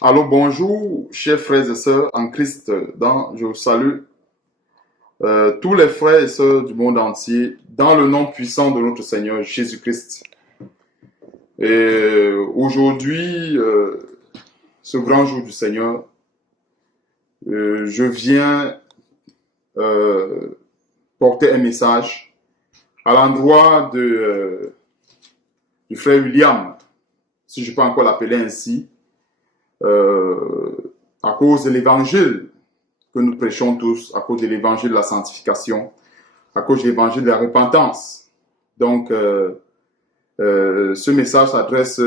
Alors bonjour, chers frères et sœurs en Christ. Je vous salue tous les frères et sœurs du monde entier dans le nom puissant de notre Seigneur Jésus-Christ. Et aujourd'hui, ce grand jour du Seigneur, je viens porter un message à l'endroit du frère William, si je peux encore l'appeler ainsi, à cause de l'évangile que nous prêchons tous, à cause de l'évangile de la sanctification, à cause de l'évangile de la repentance. Donc, ce message s'adresse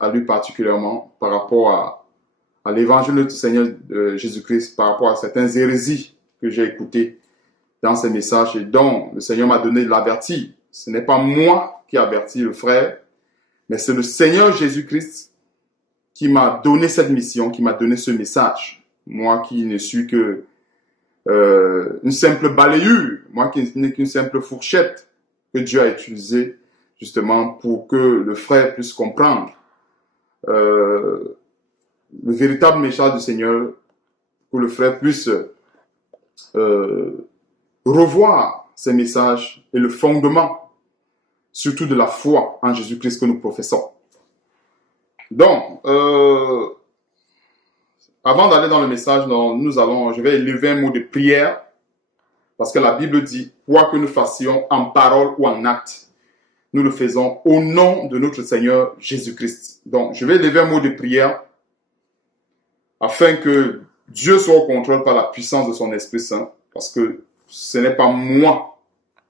à lui particulièrement par rapport à l'évangile de notre Seigneur Jésus-Christ, par rapport à certaines hérésies que j'ai écoutées dans ces messages et dont le Seigneur m'a donné de l'avertir. Ce n'est pas moi qui avertis le frère, mais c'est le Seigneur Jésus-Christ qui m'a donné cette mission, qui m'a donné ce message. Moi qui ne suis que une simple balayure, moi qui n'ai qu'une simple fourchette que Dieu a utilisée justement pour que le frère puisse comprendre le véritable message du Seigneur, pour que le frère puisse revoir ces messages et le fondement, surtout de la foi en Jésus-Christ que nous professons. Donc, avant d'aller dans le message, je vais élever un mot de prière, parce que la Bible dit, quoi que nous fassions en parole ou en acte, nous le faisons au nom de notre Seigneur Jésus-Christ. Donc, je vais élever un mot de prière, afin que Dieu soit au contrôle par la puissance de son Esprit Saint, parce que ce n'est pas moi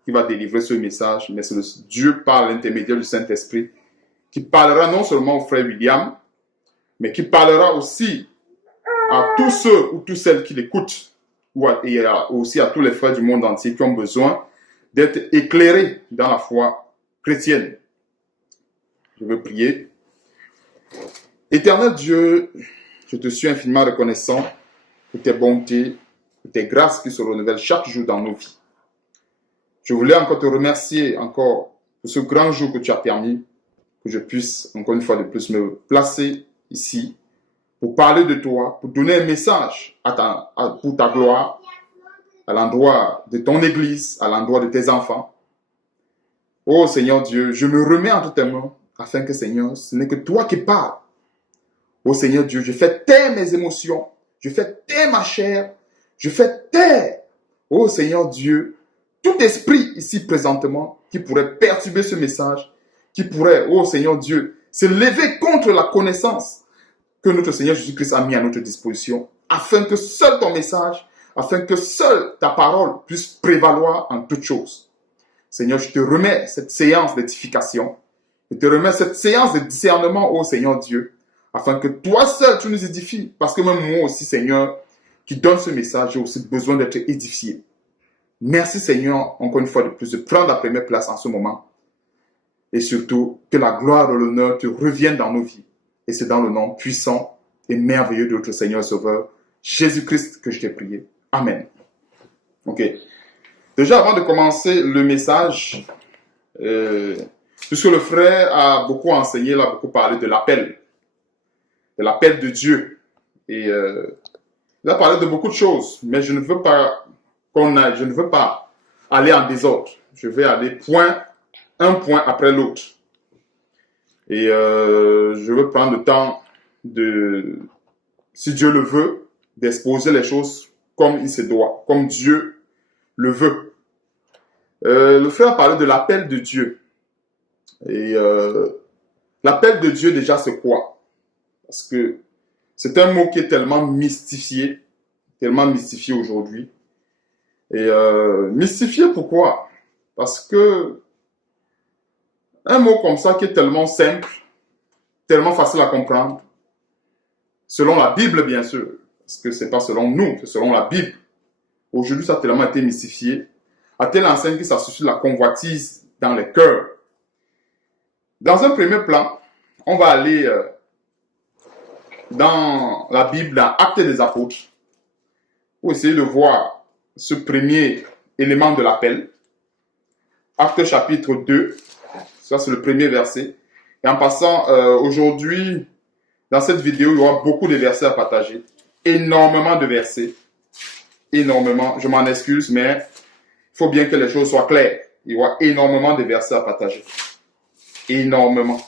qui va délivrer ce message, mais c'est Dieu par l'intermédiaire du Saint-Esprit, qui parlera non seulement au frère William, mais qui parlera aussi à tous ceux ou toutes celles qui l'écoutent, et aussi à tous les frères du monde entier qui ont besoin d'être éclairés dans la foi chrétienne. Je veux prier. Éternel Dieu, je te suis infiniment reconnaissant pour tes bontés, pour tes grâces qui se renouvellent chaque jour dans nos vies. Je voulais encore te remercier encore pour ce grand jour que tu as permis que je puisse, encore une fois de plus, me placer ici pour parler de toi, pour donner un message pour ta gloire, à l'endroit de ton Église, à l'endroit de tes enfants. Oh Seigneur Dieu, je me remets entre tes mains, afin que Seigneur, ce n'est que toi qui parles. Oh Seigneur Dieu, je fais taire mes émotions, je fais taire ma chair, je fais taire, oh Seigneur Dieu, tout esprit ici présentement qui pourrait perturber ce message, qui pourrait, oh Seigneur Dieu, se lever contre la connaissance que notre Seigneur Jésus-Christ a mis à notre disposition, afin que seul ton message, afin que seule ta parole puisse prévaloir en toutes choses. Seigneur, je te remets cette séance d'édification, je te remets cette séance de discernement, ô Seigneur Dieu, afin que toi seul tu nous édifies, parce que même moi aussi, Seigneur, qui donne ce message, j'ai aussi besoin d'être édifié. Merci Seigneur, encore une fois de plus, de prendre la première place en ce moment, et surtout que la gloire et l'honneur te reviennent dans nos vies. Et c'est dans le nom puissant et merveilleux de notre Seigneur Sauveur, Jésus-Christ, que je t'ai prié. Amen. Ok. Déjà, avant de commencer le message, puisque le frère a beaucoup enseigné, il a beaucoup parlé de l'appel de Dieu. Et il a parlé de beaucoup de choses, mais je ne veux pas aller en désordre. Je vais aller un point après l'autre. Et je veux prendre le temps si Dieu le veut, d'exposer les choses comme il se doit, comme Dieu le veut. Le frère a parlé de l'appel de Dieu. Et l'appel de Dieu, déjà, c'est quoi? Parce que c'est un mot qui est tellement mystifié aujourd'hui. Et mystifié pourquoi? Parce que un mot comme ça qui est tellement simple, tellement facile à comprendre, selon la Bible bien sûr, parce que c'est pas selon nous, c'est selon la Bible. Aujourd'hui, ça a tellement été mystifié, à telle enseigne que ça suscite la convoitise dans les cœurs. Dans un premier plan, on va aller dans la Bible, dans Actes des Apôtres, pour essayer de voir ce premier élément de l'appel. Actes chapitre 2, ça c'est le premier verset. Et en passant, aujourd'hui, dans cette vidéo, il y aura beaucoup de versets à partager. Énormément de versets. Énormément. Je m'en excuse, mais il faut bien que les choses soient claires. Il y aura énormément de versets à partager. Énormément.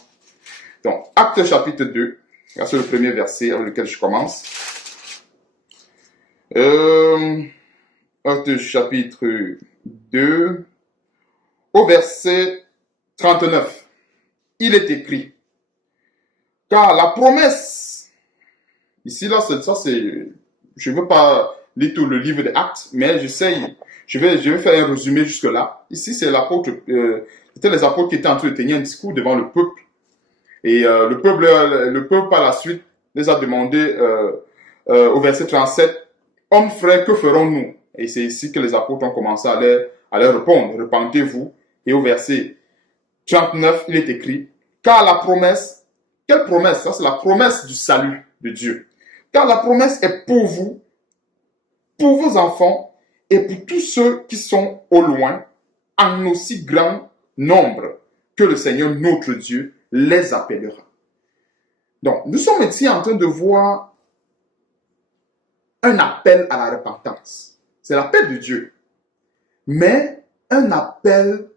Donc, Acte chapitre 2. C'est le premier verset avec lequel je commence. Acte chapitre 2. Au verset 39. Il est écrit. Car la promesse, ici, là, ça c'est, je ne veux pas lire tout le livre des Actes, mais j'essaye, je vais faire un résumé jusque-là. Ici, c'est l'apôtre, c'était les apôtres qui étaient en train de tenir un discours devant le peuple. Et le peuple, par la suite, les a demandé, au verset 37, « Hommes frères, que ferons-nous » Et c'est ici que les apôtres ont commencé à leur répondre, « Repentez-vous » Et au verset 39, il est écrit, « Car la promesse, quelle promesse? Ça, c'est la promesse du salut de Dieu. Car la promesse est pour vous, pour vos enfants et pour tous ceux qui sont au loin, en aussi grand nombre que le Seigneur notre Dieu les appellera. » Donc, nous sommes ici en train de voir un appel à la repentance. C'est l'appel de Dieu. Mais un appel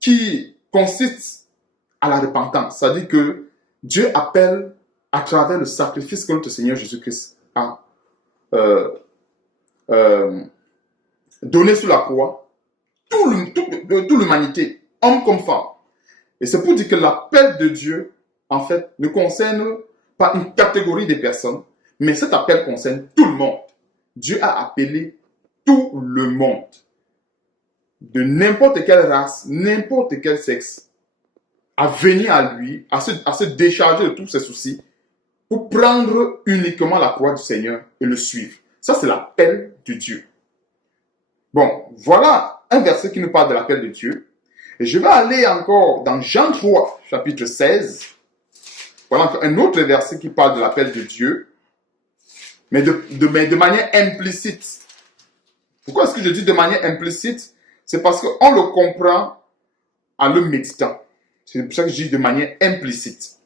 qui consiste à la repentance. C'est-à-dire que Dieu appelle à travers le sacrifice que notre Seigneur Jésus-Christ a donné sur la croix, toute l'humanité, homme comme femme. Et c'est pour dire que l'appel de Dieu, en fait, ne concerne pas une catégorie de personnes, mais cet appel concerne tout le monde. Dieu a appelé tout le monde, de n'importe quelle race, n'importe quel sexe, à venir à lui, à se décharger de tous ses soucis, pour prendre uniquement la croix du Seigneur et le suivre. Ça, c'est l'appel de Dieu. Bon, voilà un verset qui nous parle de l'appel de Dieu. Et je vais aller encore dans Jean 3, chapitre 16. Voilà encore un autre verset qui parle de l'appel de Dieu, mais de manière implicite. Pourquoi est-ce que je dis de manière implicite? C'est parce qu'on le comprend en le méditant. C'est pour ça que je dis de manière implicite.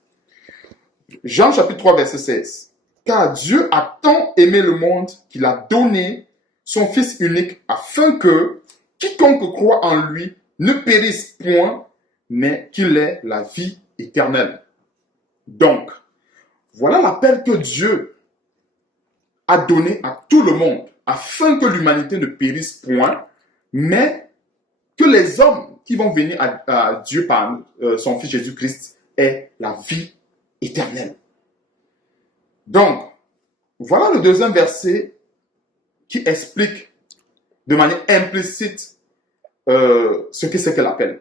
Jean chapitre 3, verset 16. Car Dieu a tant aimé le monde qu'il a donné son Fils unique afin que quiconque croit en lui ne périsse point, mais qu'il ait la vie éternelle. Donc, voilà l'appel que Dieu a donné à tout le monde afin que l'humanité ne périsse point, mais que les hommes qui vont venir à Dieu par son Fils Jésus-Christ aient la vie éternelle. Donc, voilà le deuxième verset qui explique de manière implicite ce que c'est que l'appel.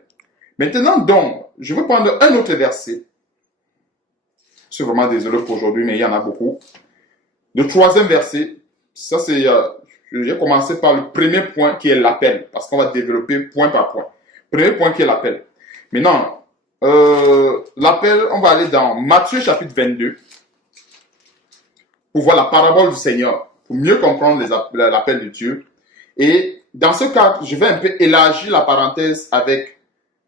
Maintenant, donc, je vais prendre un autre verset. Je suis vraiment désolé pour aujourd'hui, mais il y en a beaucoup. Le troisième verset, ça c'est, j'ai commencé par le premier point qui est l'appel, parce qu'on va développer point par point. Premier point qui est l'appel. Maintenant, l'appel, on va aller dans Matthieu chapitre 22 pour voir la parabole du Seigneur, pour mieux comprendre l'appel de Dieu. Et dans ce cadre, je vais un peu élargir la parenthèse avec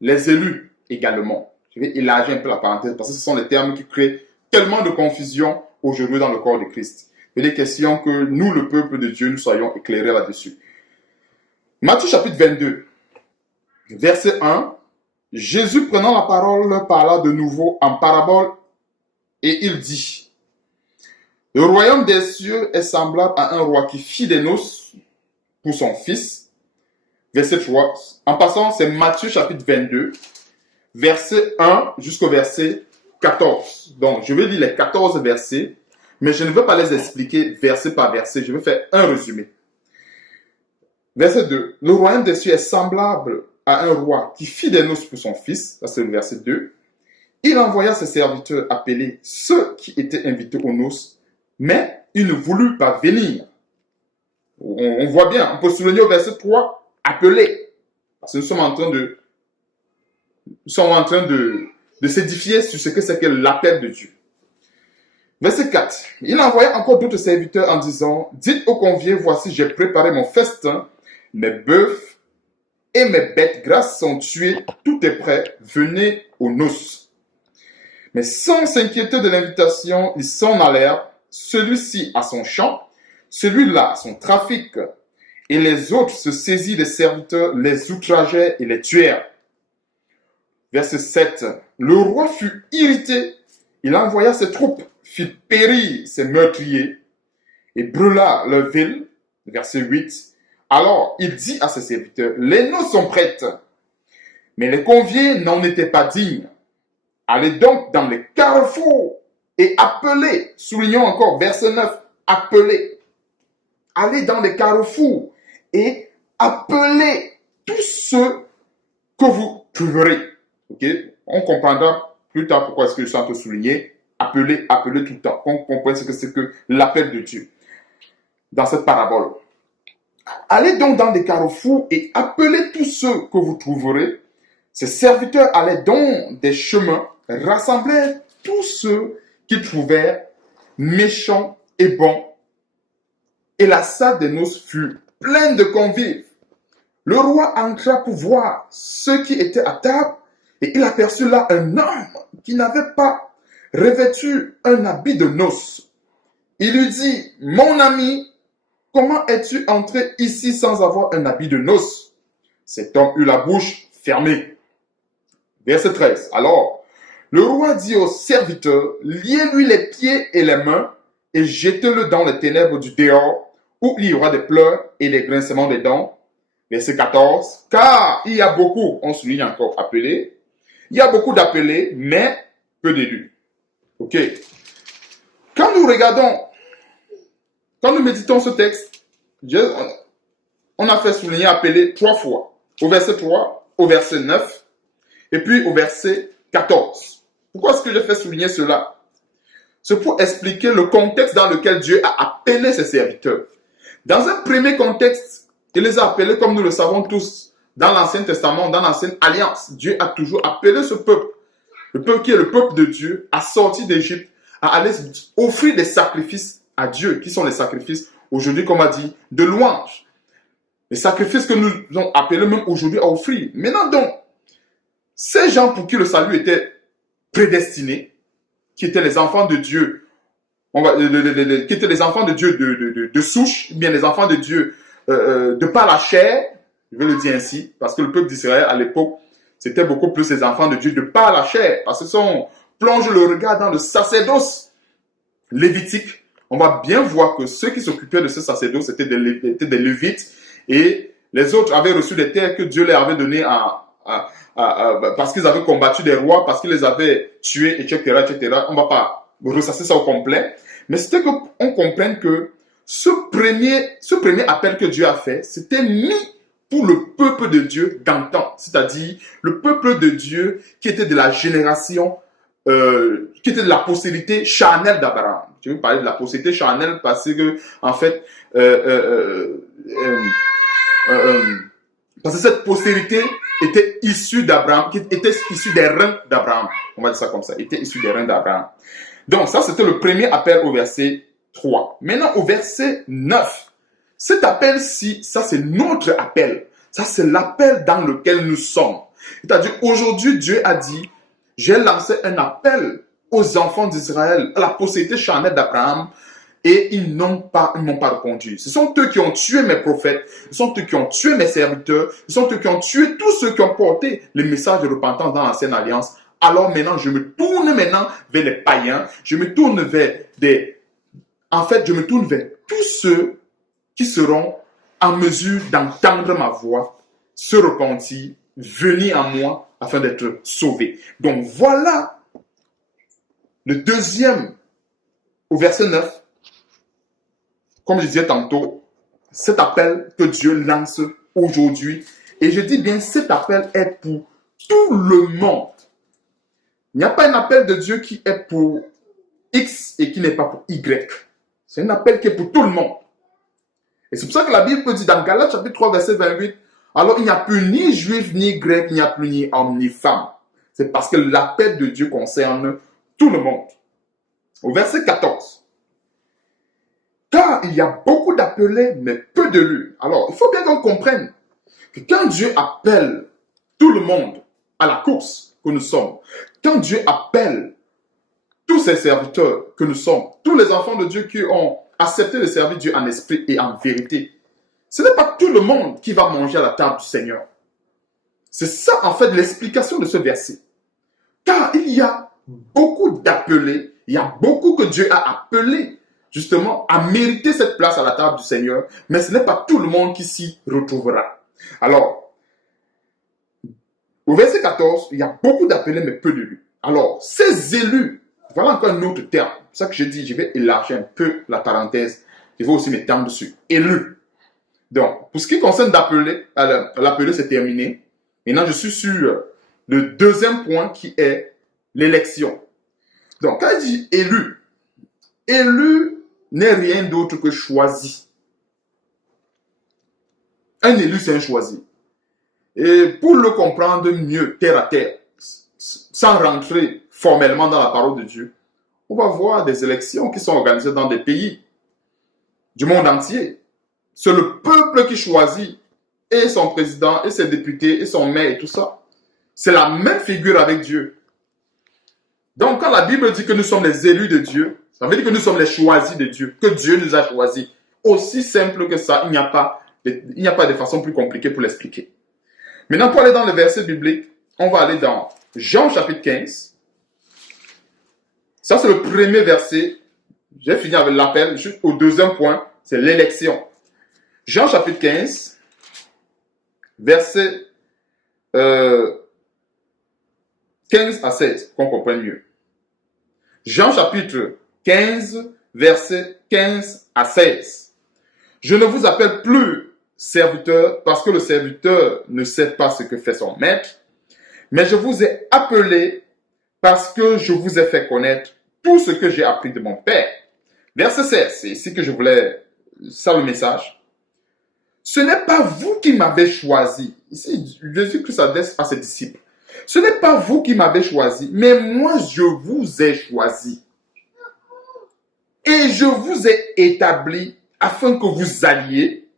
les élus également. Je vais élargir un peu la parenthèse parce que ce sont les termes qui créent tellement de confusion aujourd'hui dans le corps de Christ. Il est question que nous, le peuple de Dieu, nous soyons éclairés là-dessus. Matthieu chapitre 22, verset 1. Jésus prenant la parole leur parla de nouveau en parabole et il dit: le royaume des cieux est semblable à un roi qui fit des noces pour son fils. Verset 3. En passant, c'est Matthieu chapitre 22, verset 1 jusqu'au verset 14. Donc, je vais lire les 14 versets, mais je ne vais pas les expliquer verset par verset. Je vais faire un résumé. Verset 2. Le royaume des cieux est semblable à un roi qui fit des noces pour son fils. Ça, c'est le verset 2. Il envoya ses serviteurs appeler ceux qui étaient invités aux noces, mais ils ne voulurent pas venir. On voit bien, on peut souligner au verset 3, appeler. Parce que nous sommes en train de s'édifier sur ce que c'est que l'appel de Dieu. Verset 4. Il envoya encore d'autres serviteurs en disant: dites aux conviés, voici, j'ai préparé mon festin, mes bœufs et mes bêtes grasses sont tuées, tout est prêt, venez aux noces. Mais sans s'inquiéter de l'invitation, ils s'en allèrent, celui-ci à son champ, celui-là à son trafic, et les autres se saisirent des serviteurs, les outrageaient et les tuèrent. Verset 7. Le roi fut irrité, il envoya ses troupes, fit périr ses meurtriers et brûla leur ville. Verset 8. Alors il dit à ses serviteurs, les noces sont prêtes, mais les conviés n'en étaient pas dignes. Allez donc dans les carrefours et appelez, soulignons encore, verset 9, appelez. Allez dans les carrefours et appelez tous ceux que vous trouverez. Ok? On comprendra plus tard pourquoi est-ce que je suis en train de souligner. Appelez, appelez tout le temps. On comprend ce que c'est que l'appel de Dieu dans cette parabole. Allez donc dans les carrefours et appelez tous ceux que vous trouverez. Ces serviteurs allaient donc des chemins, rassemblèrent tous ceux qu'ils trouvèrent méchants et bons. Et la salle des noces fut pleine de convives. Le roi entra pour voir ceux qui étaient à table, et il aperçut là un homme qui n'avait pas revêtu un habit de noces. Il lui dit, mon ami, comment es-tu entré ici sans avoir un habit de noces? Cet homme eut la bouche fermée. Verset 13. Alors, le roi dit au serviteur, liez-lui les pieds et les mains et jetez-le dans les ténèbres du dehors, où il y aura des pleurs et des grincements des dents. Verset 14. Car il y a beaucoup, on souligne encore appelés, il y a beaucoup d'appelés, mais peu d'élus. Ok. Quand nous regardons, quand nous méditons ce texte, on a fait souligner appelé 3 fois. Au verset 3, au verset 9, et puis au verset 14. Pourquoi est-ce que je fais souligner cela? C'est pour expliquer le contexte dans lequel Dieu a appelé ses serviteurs. Dans un premier contexte, il les a appelés, comme nous le savons tous, dans l'Ancien Testament, dans l'Ancienne Alliance. Dieu a toujours appelé ce peuple, le peuple qui est le peuple de Dieu, à sortir d'Égypte, à aller offrir des sacrifices à Dieu, qui sont les sacrifices, aujourd'hui, comme on a dit, de louange. Les sacrifices que nous avons appelés même aujourd'hui à offrir. Maintenant donc, ces gens pour qui le salut était prédestiné, qui étaient les enfants de Dieu, qui étaient les enfants de Dieu de souche, bien les enfants de Dieu de par la chair, je vais le dire ainsi, parce que le peuple d'Israël à l'époque, c'était beaucoup plus les enfants de Dieu de par la chair, parce que si on plonge le regard dans le sacerdoce lévitique, on va bien voir que ceux qui s'occupaient de ce sacerdoce étaient des lévites, et les autres avaient reçu des terres que Dieu leur avait données parce qu'ils avaient combattu des rois, parce qu'ils les avaient tués, etc., etc. On ne va pas ressasser ça au complet. Mais c'était qu'on comprenne que ce premier appel que Dieu a fait, c'était mis pour le peuple de Dieu d'antan. C'est-à-dire le peuple de Dieu qui était de la génération, qui était de la postérité charnelle d'Abraham. Je vais parler de la postérité charnelle parce que, en fait, parce que cette postérité était issue d'Abraham, qui était issue des reins d'Abraham. On va dire ça comme ça, était issue des reins d'Abraham. Donc ça, c'était le premier appel au verset 3. Maintenant, au verset 9, cet appel-ci, ça c'est notre appel. Ça c'est l'appel dans lequel nous sommes. C'est-à-dire, aujourd'hui, Dieu a dit, j'ai lancé un appel aux enfants d'Israël, à la postérité charnelle d'Abraham, et ils n'ont pas répondu. Ce sont eux qui ont tué mes prophètes, ce sont eux qui ont tué mes serviteurs, ce sont eux qui ont tué tous ceux qui ont porté les messages de repentance dans l'Ancienne Alliance. Alors maintenant, je me tourne vers les païens, je me tourne vers tous ceux qui seront en mesure d'entendre ma voix, se repentir, venir à moi afin d'être sauvés. Donc voilà le deuxième, au verset 9, comme je disais tantôt, cet appel que Dieu lance aujourd'hui, et je dis bien cet appel est pour tout le monde. Il n'y a pas un appel de Dieu qui est pour X et qui n'est pas pour Y. C'est un appel qui est pour tout le monde. Et c'est pour ça que la Bible dit dans Galates chapitre 3 verset 28, alors il n'y a plus ni juif ni grec, il n'y a plus ni homme ni femme. C'est parce que l'appel de Dieu concerne tout le monde. Au verset 14. Car il y a beaucoup d'appelés, mais peu d'élus. Alors, il faut bien qu'on comprenne que quand Dieu appelle tout le monde à la course que nous sommes, quand Dieu appelle tous ces serviteurs que nous sommes, tous les enfants de Dieu qui ont accepté de servir Dieu en esprit et en vérité, ce n'est pas tout le monde qui va manger à la table du Seigneur. C'est ça, en fait, l'explication de ce verset. Car il y a beaucoup d'appelés, il y a beaucoup que Dieu a appelés, justement, à mériter cette place à la table du Seigneur, mais ce n'est pas tout le monde qui s'y retrouvera. Alors, au verset 14, il y a beaucoup d'appelés, mais peu d'élus. Alors, ces élus, voilà encore un autre terme. C'est ça que je dis, je vais élargir un peu la parenthèse. Je vais aussi m'étendre dessus. Élus. Donc, pour ce qui concerne d'appeler, l'appeler, c'est terminé. Maintenant, je suis sur le deuxième point qui est l'élection. Donc, quand il dit élu, élu n'est rien d'autre que choisi. Un élu, c'est un choisi. Et pour le comprendre mieux, terre à terre, sans rentrer formellement dans la parole de Dieu, on va voir des élections qui sont organisées dans des pays du monde entier. C'est le peuple qui choisit et son président, et ses députés, et son maire, et tout ça. C'est la même figure avec Dieu. Donc, quand la Bible dit que nous sommes les élus de Dieu, ça veut dire que nous sommes les choisis de Dieu, que Dieu nous a choisis. Aussi simple que ça, il n'y a pas de façon plus compliquée pour l'expliquer. Maintenant, pour aller dans le verset biblique, on va aller dans Jean chapitre 15. Ça, c'est le premier verset. J'ai fini avec l'appel. Juste au deuxième point, c'est l'élection. Jean chapitre 15, verset 15 à 16, qu'on comprenne mieux. Jean chapitre 15, verset 15 à 16. Je ne vous appelle plus serviteur parce que le serviteur ne sait pas ce que fait son maître, mais je vous ai appelé parce que je vous ai fait connaître tout ce que j'ai appris de mon Père. Verset 16, c'est ici que je voulais, ça le message. Ce n'est pas vous qui m'avez choisi. Ici, Jésus-Christ s'adresse à ses disciples. Ce n'est pas vous qui m'avez choisi, mais moi je vous ai choisi. Et je vous ai établi afin que vous alliez.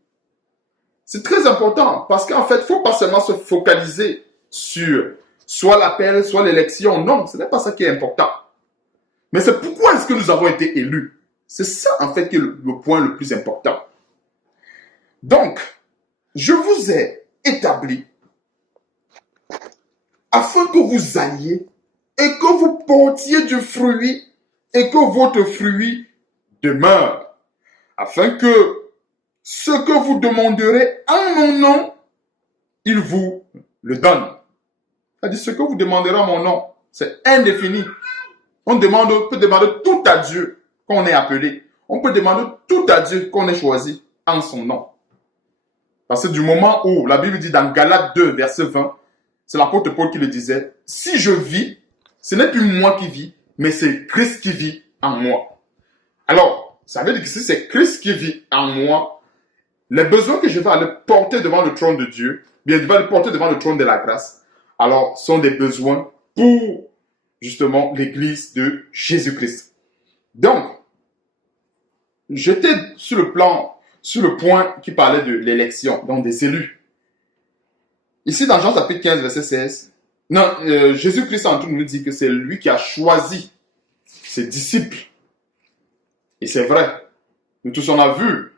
C'est très important parce qu'en fait, il ne faut pas seulement se focaliser sur soit l'appel, soit l'élection. Non, ce n'est pas ça qui est important. Mais c'est pourquoi est-ce que nous avons été élus. C'est ça en fait qui est le point le plus important. Donc, je vous ai établi afin que vous alliez et que vous portiez du fruit et que votre fruit demeure, afin que ce que vous demanderez en mon nom, il vous le donne. C'est-à-dire ce que vous demanderez en mon nom, c'est indéfini. On peut demander tout à Dieu quand on est appelé. On peut demander tout à Dieu qu'on est choisi en son nom. Parce que du moment où la Bible dit dans Galates 2, verset 20, c'est l'apôtre Paul qui le disait, si je vis, ce n'est plus moi qui vis, mais c'est Christ qui vit en moi. Alors, ça veut dire que si c'est Christ qui vit en moi, les besoins que je vais aller porter devant le trône de Dieu, bien, je vais aller porter devant le trône de la grâce, alors, sont des besoins pour, justement, l'église de Jésus-Christ. Donc, j'étais sur le point qui parlait de l'élection, donc des élus. Ici, dans Jean chapitre 15, verset 16, Jésus-Christ en tout nous dit que c'est lui qui a choisi ses disciples. Et c'est vrai. Nous tous, on a vu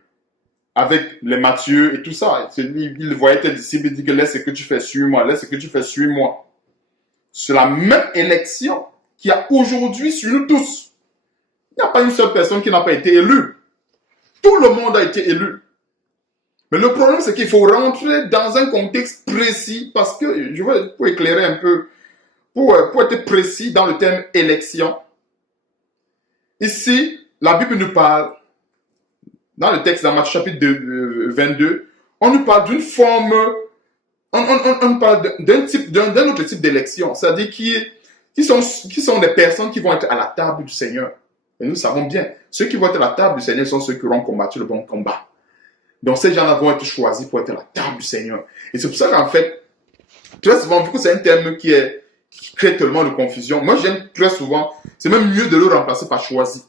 avec les Matthieu et tout ça. Il voyait tes disciples, il dit que laisse ce que tu fais, suis-moi. Laisse ce que tu fais, suis-moi. C'est la même élection qu'il y a aujourd'hui sur nous tous. Il n'y a pas une seule personne qui n'a pas été élue. Tout le monde a été élu. Mais le problème, c'est qu'il faut rentrer dans un contexte précis parce que, je vais pour éclairer un peu, pour être précis dans le terme élection. Ici, la Bible nous parle, dans le texte dans Matthieu chapitre 22, on nous parle d'une forme, on parle d'un autre type d'élection, c'est-à-dire qui sont des personnes qui vont être à la table du Seigneur. Et nous savons bien, ceux qui vont être à la table du Seigneur sont ceux qui auront combattu le bon combat. Donc ces gens-là vont être choisis pour être à la table du Seigneur. Et c'est pour ça qu'en fait, très souvent, vu que c'est un terme qui crée tellement de confusion, moi j'aime très souvent, c'est même mieux de le remplacer par choisi.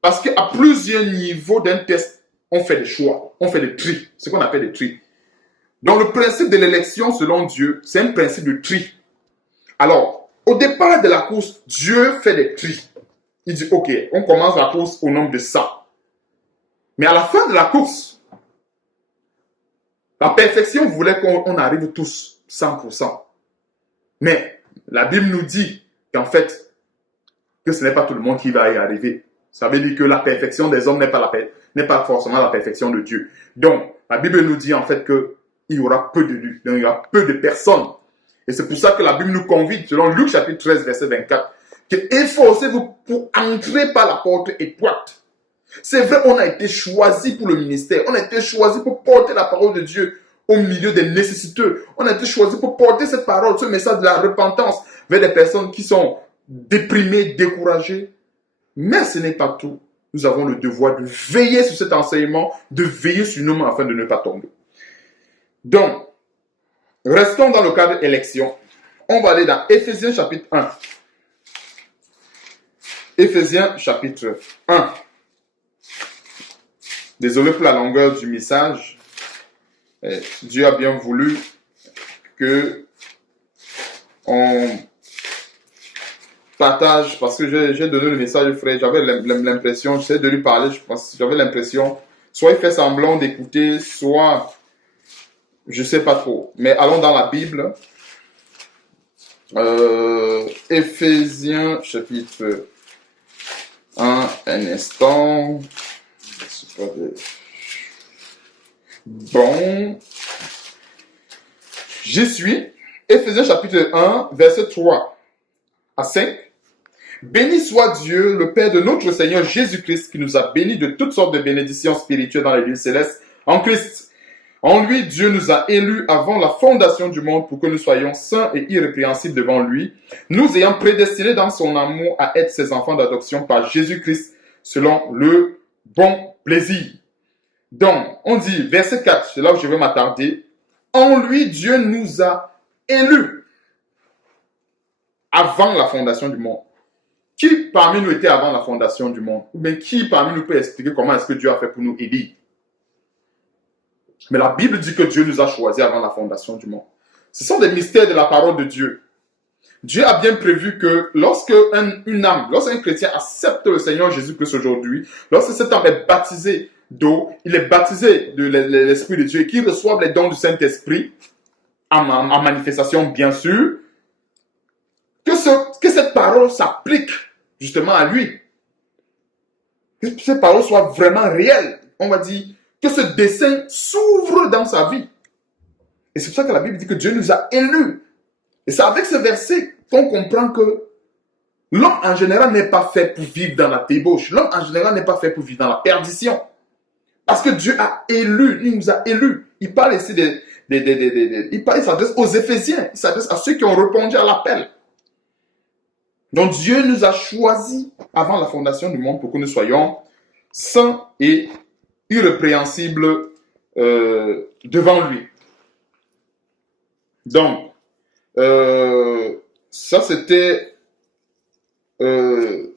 Parce qu'à plusieurs niveaux d'un test, on fait des choix, on fait des tris, ce qu'on appelle des tris. Donc le principe de l'élection, selon Dieu, c'est un principe de tri. Alors, au départ de la course, Dieu fait des tris. il dit, ok, on commence la course au nombre de 100. Mais à la fin de la course, la perfection voulait qu'on arrive tous 100%. Mais la Bible nous dit qu'en fait, que ce n'est pas tout le monde qui va y arriver. Ça veut dire que la perfection des hommes n'est pas forcément la perfection de Dieu. Donc, la Bible nous dit en fait qu'il y aura peu d'élus, il y aura peu de personnes. Et c'est pour ça que la Bible nous convie, selon Luc chapitre 13, verset 24, que efforcez-vous pour entrer par la porte étroite. C'est vrai, on a été choisi pour le ministère, on a été choisi pour porter la parole de Dieu au milieu des nécessiteux. On a été choisi pour porter cette parole, ce message de la repentance vers des personnes qui sont déprimées, découragées. Mais ce n'est pas tout. Nous avons le devoir de veiller sur cet enseignement, de veiller sur nous afin de ne pas tomber. Donc, restons dans le cadre élection. On va aller dans Éphésiens chapitre 1. Éphésiens chapitre 1. Désolé pour la longueur du message. Dieu a bien voulu que on partage, parce que j'ai donné le message au frère, j'avais l'impression, j'essaie de lui parler, j'avais l'impression, soit il fait semblant d'écouter, soit je sais pas trop. Mais allons dans la Bible. Éphésiens chapitre 1, un instant. Bon. J'y suis. Éphésiens chapitre 1, verset 3 à 5. Béni soit Dieu, le Père de notre Seigneur Jésus-Christ, qui nous a bénis de toutes sortes de bénédictions spirituelles dans les lieux célestes en Christ. En lui, Dieu nous a élus avant la fondation du monde pour que nous soyons saints et irrépréhensibles devant lui, nous ayant prédestinés dans son amour à être ses enfants d'adoption par Jésus-Christ, selon le bon plaisir. Donc, on dit, verset 4, c'est là où je vais m'attarder. En lui, Dieu nous a élus avant la fondation du monde. Qui parmi nous était avant la fondation du monde? Ou bien qui parmi nous peut expliquer comment est-ce que Dieu a fait pour nous élire? Mais la Bible dit que Dieu nous a choisis avant la fondation du monde. Ce sont des mystères de la parole de Dieu. Dieu a bien prévu que lorsque lorsqu'un chrétien accepte le Seigneur Jésus-Christ aujourd'hui, lorsque cet homme est baptisé d'eau, il est baptisé de l'Esprit de Dieu et qu'il reçoive les dons du Saint-Esprit, en manifestation bien sûr, que cette parole s'applique justement à lui. Que cette parole soit vraiment réelle. On va dire que ce dessein s'ouvre dans sa vie. Et c'est pour ça que la Bible dit que Dieu nous a élus. Et c'est avec ce verset qu'on comprend que l'homme en général n'est pas fait pour vivre dans la débauche. L'homme en général n'est pas fait pour vivre dans la perdition. Parce que Dieu a élu, il nous a élus. Il parle ici il s'adresse aux Éphésiens, il s'adresse à ceux qui ont répondu à l'appel. Donc Dieu nous a choisis avant la fondation du monde pour que nous soyons saints et irrépréhensibles devant lui. Donc, ça c'était... je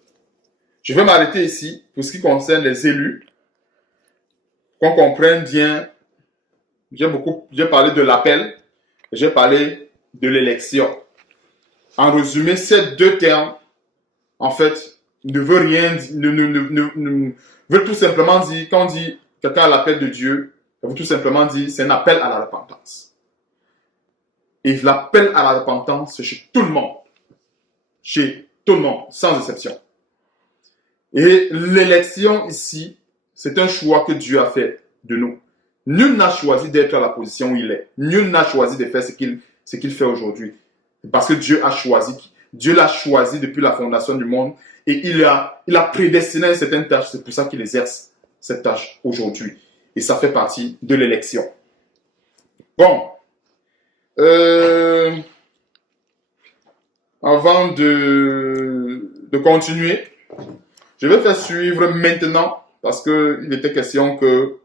vais m'arrêter ici pour ce qui concerne les élus. Qu'on comprenne bien, j'ai parlé de l'appel, j'ai parlé de l'élection. En résumé, ces deux termes, en fait, ne veulent rien dire, veulent tout simplement dire, quand on dit quelqu'un a l'appel de Dieu, ça veut tout simplement dire, c'est un appel à la repentance. Et l'appel à la repentance, c'est chez tout le monde. Chez tout le monde, sans exception. Et l'élection ici, c'est un choix que Dieu a fait de nous. Nul n'a choisi d'être à la position où il est. Nul n'a choisi de faire ce qu'il fait aujourd'hui. Parce que Dieu a choisi. Dieu l'a choisi depuis la fondation du monde. Et il a prédestiné à certaines tâches. C'est pour ça qu'il exerce cette tâche aujourd'hui. Et ça fait partie de l'élection. Bon. Avant de continuer, je vais faire suivre maintenant, parce qu'il était question que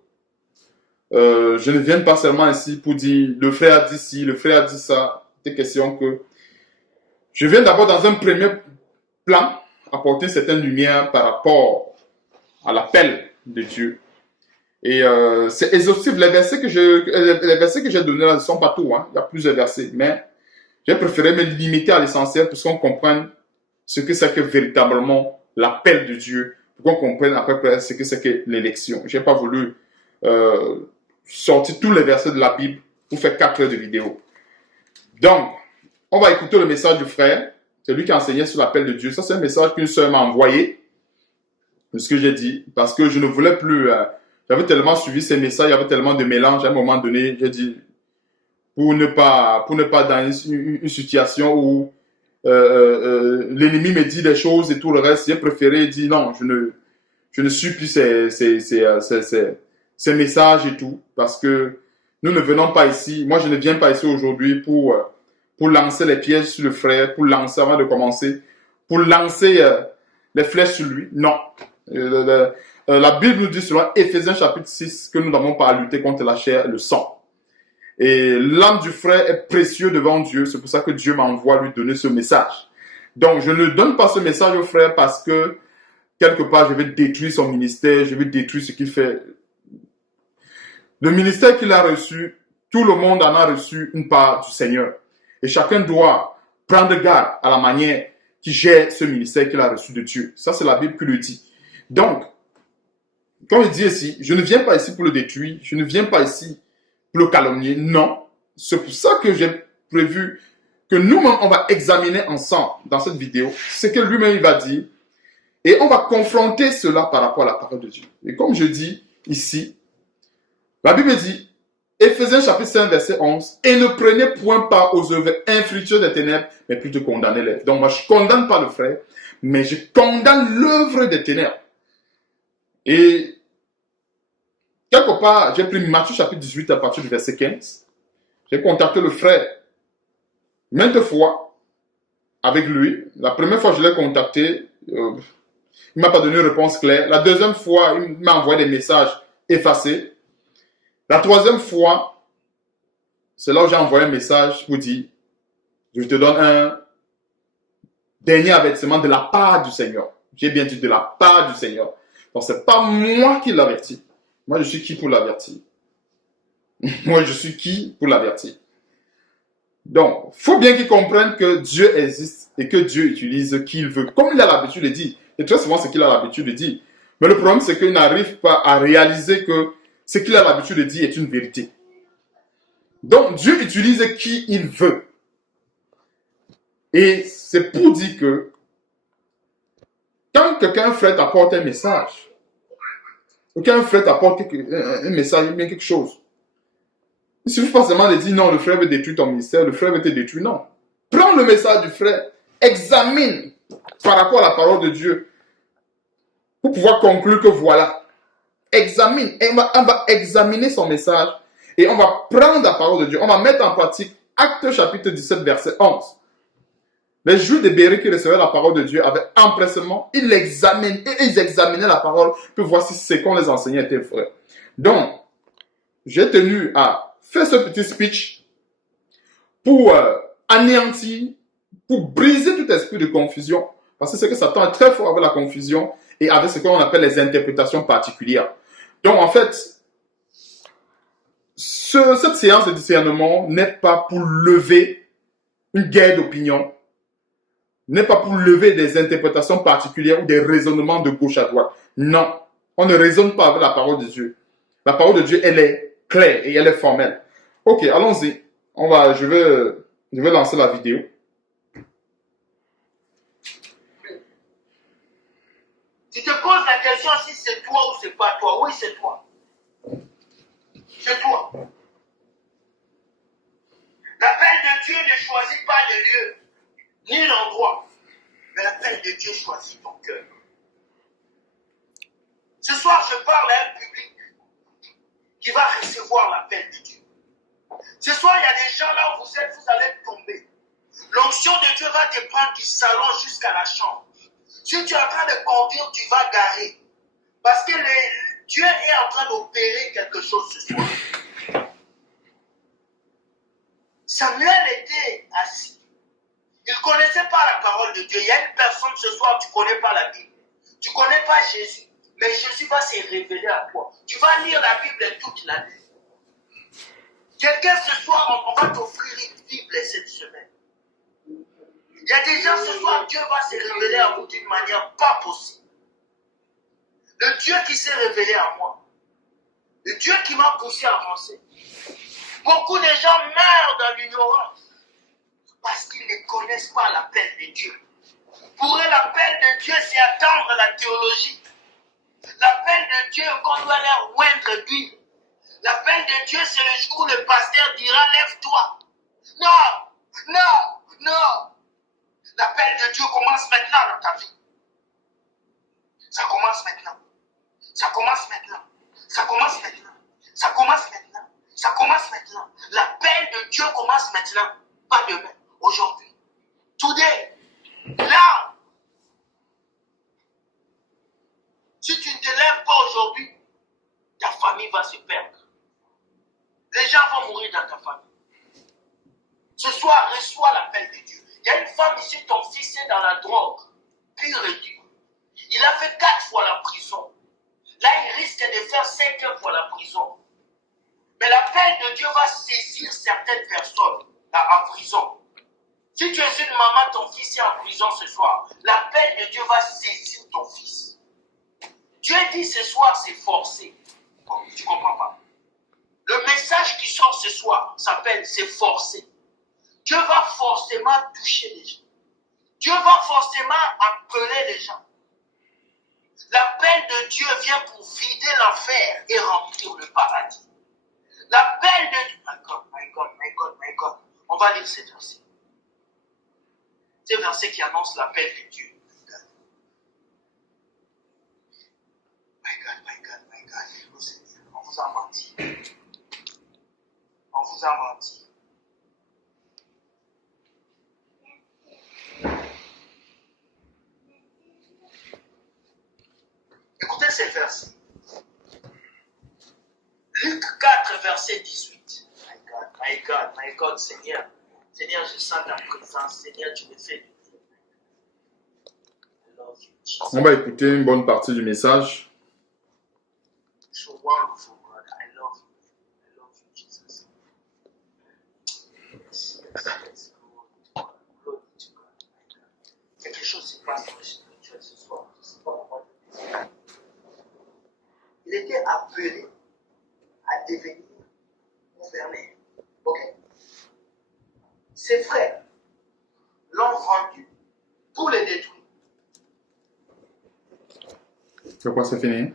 je ne vienne pas seulement ici pour dire le frère a dit ci, le frère a dit ça. Il était question que je viens d'abord dans un premier plan apporter certaines lumières par rapport à l'appel de Dieu. Et c'est exhaustif. Les versets que j'ai donnés ne sont pas tout. Hein. Il y a plusieurs versets. Mais j'ai préféré me limiter à l'essentiel pour qu'on comprenne ce que c'est que véritablement l'appel de Dieu, pour qu'on comprenne à peu près ce que c'est que l'élection. Je n'ai pas voulu sortir tous les versets de la Bible pour faire 4 heures de vidéo. Donc, on va écouter le message du frère. C'est lui qui enseignait sur l'appel de Dieu. Ça, c'est un message qu'une sœur m'a envoyé. C'est ce que j'ai dit. Parce que je ne voulais plus... j'avais tellement suivi ces messages, il y avait tellement de mélange. À un moment donné, j'ai dit, pour ne pas dans une situation où l'ennemi me dit des choses et tout le reste, j'ai préféré dire non, je ne suis plus ces messages et tout. Parce que nous ne venons pas ici. Moi, je ne viens pas ici aujourd'hui pour lancer les pièges sur le frère, pour lancer, avant de commencer, pour lancer les flèches sur lui. Non. La Bible nous dit selon Éphésiens chapitre 6 que nous n'avons pas à lutter contre la chair et le sang. Et l'âme du frère est précieux devant Dieu. C'est pour ça que Dieu m'envoie lui donner ce message. Donc, je ne donne pas ce message au frère parce que quelque part, je vais détruire son ministère, je vais détruire ce qu'il fait. Le ministère qu'il a reçu, tout le monde en a reçu une part du Seigneur. Et chacun doit prendre garde à la manière qu'il gère ce ministère qu'il a reçu de Dieu. Ça, c'est la Bible qui le dit. Donc, comme il dit ici, je ne viens pas ici pour le détruire, je ne viens pas ici pour le calomnier. Non. C'est pour ça que j'ai prévu que nous-mêmes, on va examiner ensemble dans cette vidéo ce que lui-même il va dire. Et on va confronter cela par rapport à la parole de Dieu. Et comme je dis ici, la Bible dit, Éphésiens chapitre 5, verset 11, « Et ne prenez point part aux œuvres infructueuses des ténèbres, mais plutôt condamnez-les. » Donc moi, je ne condamne pas le frère, mais je condamne l'œuvre des ténèbres. Et quelque part, j'ai pris Matthieu chapitre 18 à partir du verset 15. J'ai contacté le frère maintes fois avec lui. La première fois, je l'ai contacté, il ne m'a pas donné une réponse claire. La deuxième fois, il m'a envoyé des messages effacés. La troisième fois, c'est là où j'ai envoyé un message pour dire, je te donne un dernier avertissement de la part du Seigneur. J'ai bien dit de la part du Seigneur. Donc, ce n'est pas moi qui l'avertis. Moi, je suis qui pour l'avertir? Moi, je suis qui pour l'avertir? Donc, il faut bien qu'ils comprennent que Dieu existe et que Dieu utilise qui il veut. Comme il a l'habitude de dire. Et très souvent, c'est qu'il a l'habitude de dire. Mais le problème, c'est qu'il n'arrive pas à réaliser que ce qu'il a l'habitude de dire est une vérité. Donc, Dieu utilise qui il veut. Et c'est pour dire que quand quelqu'un frère t'apporte un message, ou qu'un frère t'apporte un message, bien quelque chose, il suffit pas seulement de dire non, le frère veut détruire ton ministère, le frère veut te détruire. Non. Prends le message du frère, examine par rapport à la parole de Dieu pour pouvoir conclure que voilà. Examine. Et on va examiner son message et on va prendre la parole de Dieu. On va mettre en pratique Actes chapitre 17, verset 11. Les Juifs de Béry qui recevaient la parole de Dieu avaient empressement, ils examinaient la parole pour voir si ce qu'on les enseignait était vrai. Donc, j'ai tenu à faire ce petit speech pour anéantir, pour briser tout esprit de confusion. Parce que c'est que Satan est très fort avec la confusion et avec ce qu'on appelle les interprétations particulières. Donc, en fait, cette séance de discernement n'est pas pour lever une guerre d'opinion, n'est pas pour lever des interprétations particulières ou des raisonnements de gauche à droite. Non, on ne raisonne pas avec la parole de Dieu. La parole de Dieu, elle est claire et elle est formelle. Ok, allons-y. Je vais lancer la vidéo. Tu te poses la question si c'est toi ou c'est pas toi. Oui, c'est toi. C'est toi. L'appel de Dieu ne choisit pas le lieu, ni l'endroit. Mais l'appel de Dieu choisit ton cœur. Ce soir, je parle à un public qui va recevoir l'appel de Dieu. Ce soir, il y a des gens là où vous êtes, vous allez tomber. L'onction de Dieu va te prendre du salon jusqu'à la chambre. Si tu es en train de conduire, tu vas garer. Parce que Dieu est en train d'opérer quelque chose ce soir. Samuel était assis. Il ne connaissait pas la parole de Dieu. Il y a une personne ce soir, tu ne connais pas la Bible. Tu ne connais pas Jésus. Mais Jésus va se révéler à toi. Tu vas lire la Bible toute l'année. Quelqu'un ce soir, on va t'offrir une Bible cette semaine. Il y a des gens ce soir, Dieu va se révéler à vous d'une manière pas possible. Le Dieu qui s'est révélé à moi, le Dieu qui m'a poussé à avancer. Beaucoup de gens meurent dans l'ignorance parce qu'ils ne connaissent pas l'appel de Dieu. Pour eux, l'appel de Dieu, c'est attendre la théologie. L'appel de Dieu, qu'on doit leur oindre d'huile. L'appel de Dieu, c'est le jour où le pasteur dira, lève-toi. Non, non, non. L'appel de Dieu commence maintenant dans ta vie. Ça commence maintenant. Ça commence maintenant. Ça commence maintenant. Ça commence maintenant. Ça commence maintenant. L'appel de Dieu commence maintenant. Pas demain. Aujourd'hui. Today. Là. Si tu ne te lèves pas aujourd'hui, ta famille va se perdre. Les gens vont mourir dans ta famille. Ce soir, reçois l'appel de Dieu. Il y a une femme ici, ton fils est dans la drogue, pure et dure. Il a fait 4 fois la prison. Là, il risque de faire 5 fois la prison. Mais l'appel de Dieu va saisir certaines personnes en prison. Si tu es une maman, ton fils est en prison ce soir, l'appel de Dieu va saisir ton fils. Dieu dit ce soir, c'est forcé. Oh, tu ne comprends pas. Le message qui sort ce soir s'appelle c'est forcé. Dieu va forcément toucher les gens. Dieu va forcément appeler les gens. L'appel de Dieu vient pour vider l'enfer et remplir le paradis. L'appel de Dieu... My God, my God, my God, my God. On va lire ces versets. Ces versets qui annoncent l'appel de Dieu. My God, my God, my God. Oh Seigneur, on vous a menti. On vous a menti. Écoutez ces versets. Luc 4, verset 18. My God, my God, my God, Seigneur. Seigneur, je sens ta présence. Seigneur, tu me fais du bien. I love you, Jesus. On va écouter une bonne partie du message. So wonderful, God. I love you. I love you, Jesus. Yes, yes, yes. Glory to God. Glory to God. Quelque chose se passe dans le spirituel ce soir. Je ne sais pas pourquoi. Il était appelé à devenir gouverneur. Ok? Ses frères l'ont vendu pour les détruire. C'est quoi, c'est fini?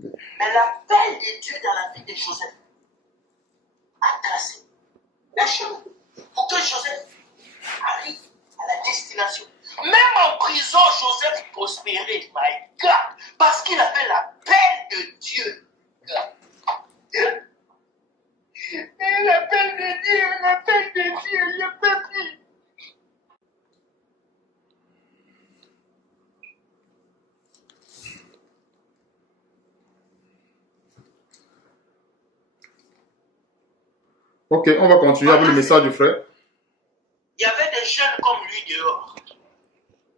Mais l'appel de Dieu dans la vie de Joseph a tracé le chemin pour que Joseph arrive à la destination. Même en prison, Joseph prospérait, my God, parce qu'il avait l'appel de Dieu. Et l'appel de Dieu, il est petit. Ok, on va continuer avec le message du frère. Il y avait des jeunes comme lui dehors.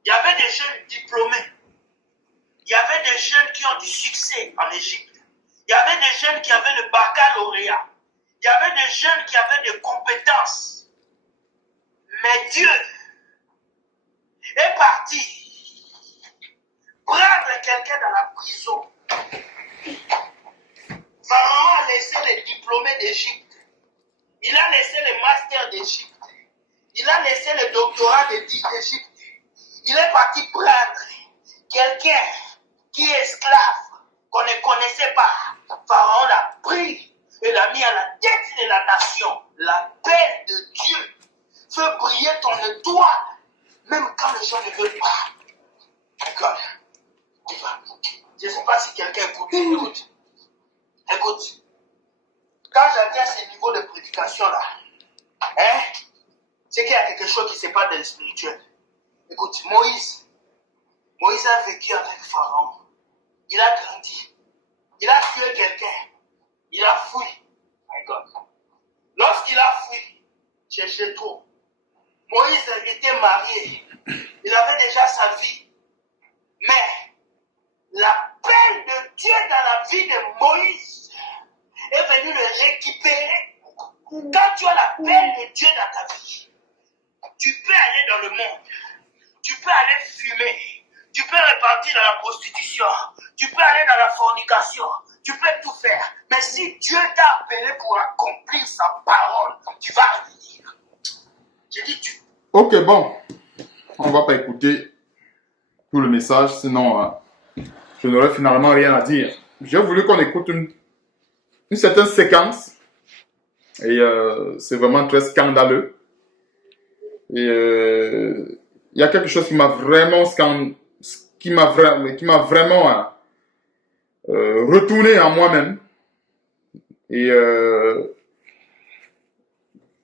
Il y avait des jeunes diplômés. Il y avait des jeunes qui ont du succès en Égypte. Il y avait des jeunes qui avaient le baccalauréat. Il y avait des jeunes qui avaient des compétences. Mais Dieu est parti prendre quelqu'un dans la prison. Pharaon a laissé les diplômés d'Égypte. Il a laissé les masters d'Égypte. Il a laissé le doctorat d'Égypte. Il est parti prendre quelqu'un qui est esclave, qu'on ne connaissait pas. Pharaon l'a pris et l'a mis à la tête de la nation. L'appel de Dieu fait briller ton étoile, même quand les gens ne veulent pas. D'accord. Je ne sais pas si quelqu'un écoute. Écoute. Quand j'atteins ce niveau de prédication-là, c'est qu'il y a quelque chose qui se passe dans le spirituel. Écoute, Moïse a vécu avec Pharaon. Il a grandi. Il a tué quelqu'un. Il a fui. My God. Lorsqu'il a fui, chez Jétro, Moïse était marié. Il avait déjà sa vie. Mais l'appel de Dieu dans la vie de Moïse est venu le récupérer. Quand tu as l'appel de Dieu dans ta vie, Tu peux aller dans le monde. Tu peux aller fumer. Tu peux repartir dans la prostitution. Tu peux aller dans la fornication. Tu peux tout faire. Mais si Dieu t'a appelé pour accomplir sa parole, tu vas revenir. J'ai dit tu. Ok, bon. On va pas écouter tout le message, sinon je n'aurais finalement rien à dire. J'ai voulu qu'on écoute une certaine séquence. Et c'est vraiment très scandaleux. Et il y a quelque chose qui m'a vraiment retourné en moi-même. Et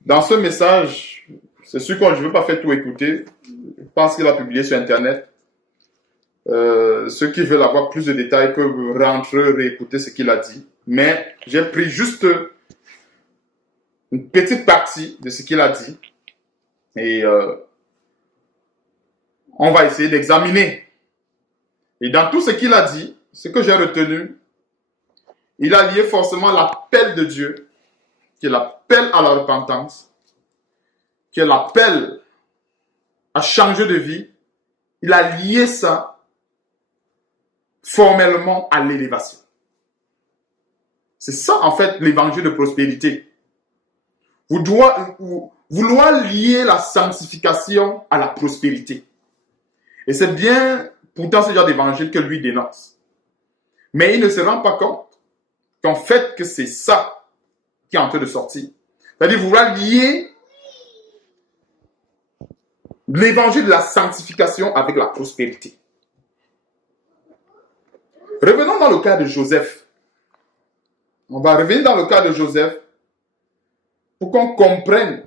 dans ce message, c'est sûr que je ne veux pas faire tout écouter. Je pense qu'il a publié sur Internet. Ceux qui veulent avoir plus de détails peuvent rentrer, réécouter ce qu'il a dit. Mais j'ai pris juste une petite partie de ce qu'il a dit. Et on va essayer d'examiner. Et dans tout ce qu'il a dit, ce que j'ai retenu, il a lié forcément l'appel de Dieu, qui est l'appel à la repentance, qui est l'appel à changer de vie. Il a lié ça formellement à l'élévation. C'est ça, en fait, l'évangile de prospérité. Vouloir lier la sanctification à la prospérité. Et c'est bien, pourtant, ce genre d'évangile que lui dénonce. Mais il ne se rend pas compte qu'en fait, que c'est ça qui est en train de sortir. C'est-à-dire vouloir lier l'évangile de la sanctification avec la prospérité. Revenons dans le cas de Joseph. On va revenir dans le cas de Joseph pour qu'on comprenne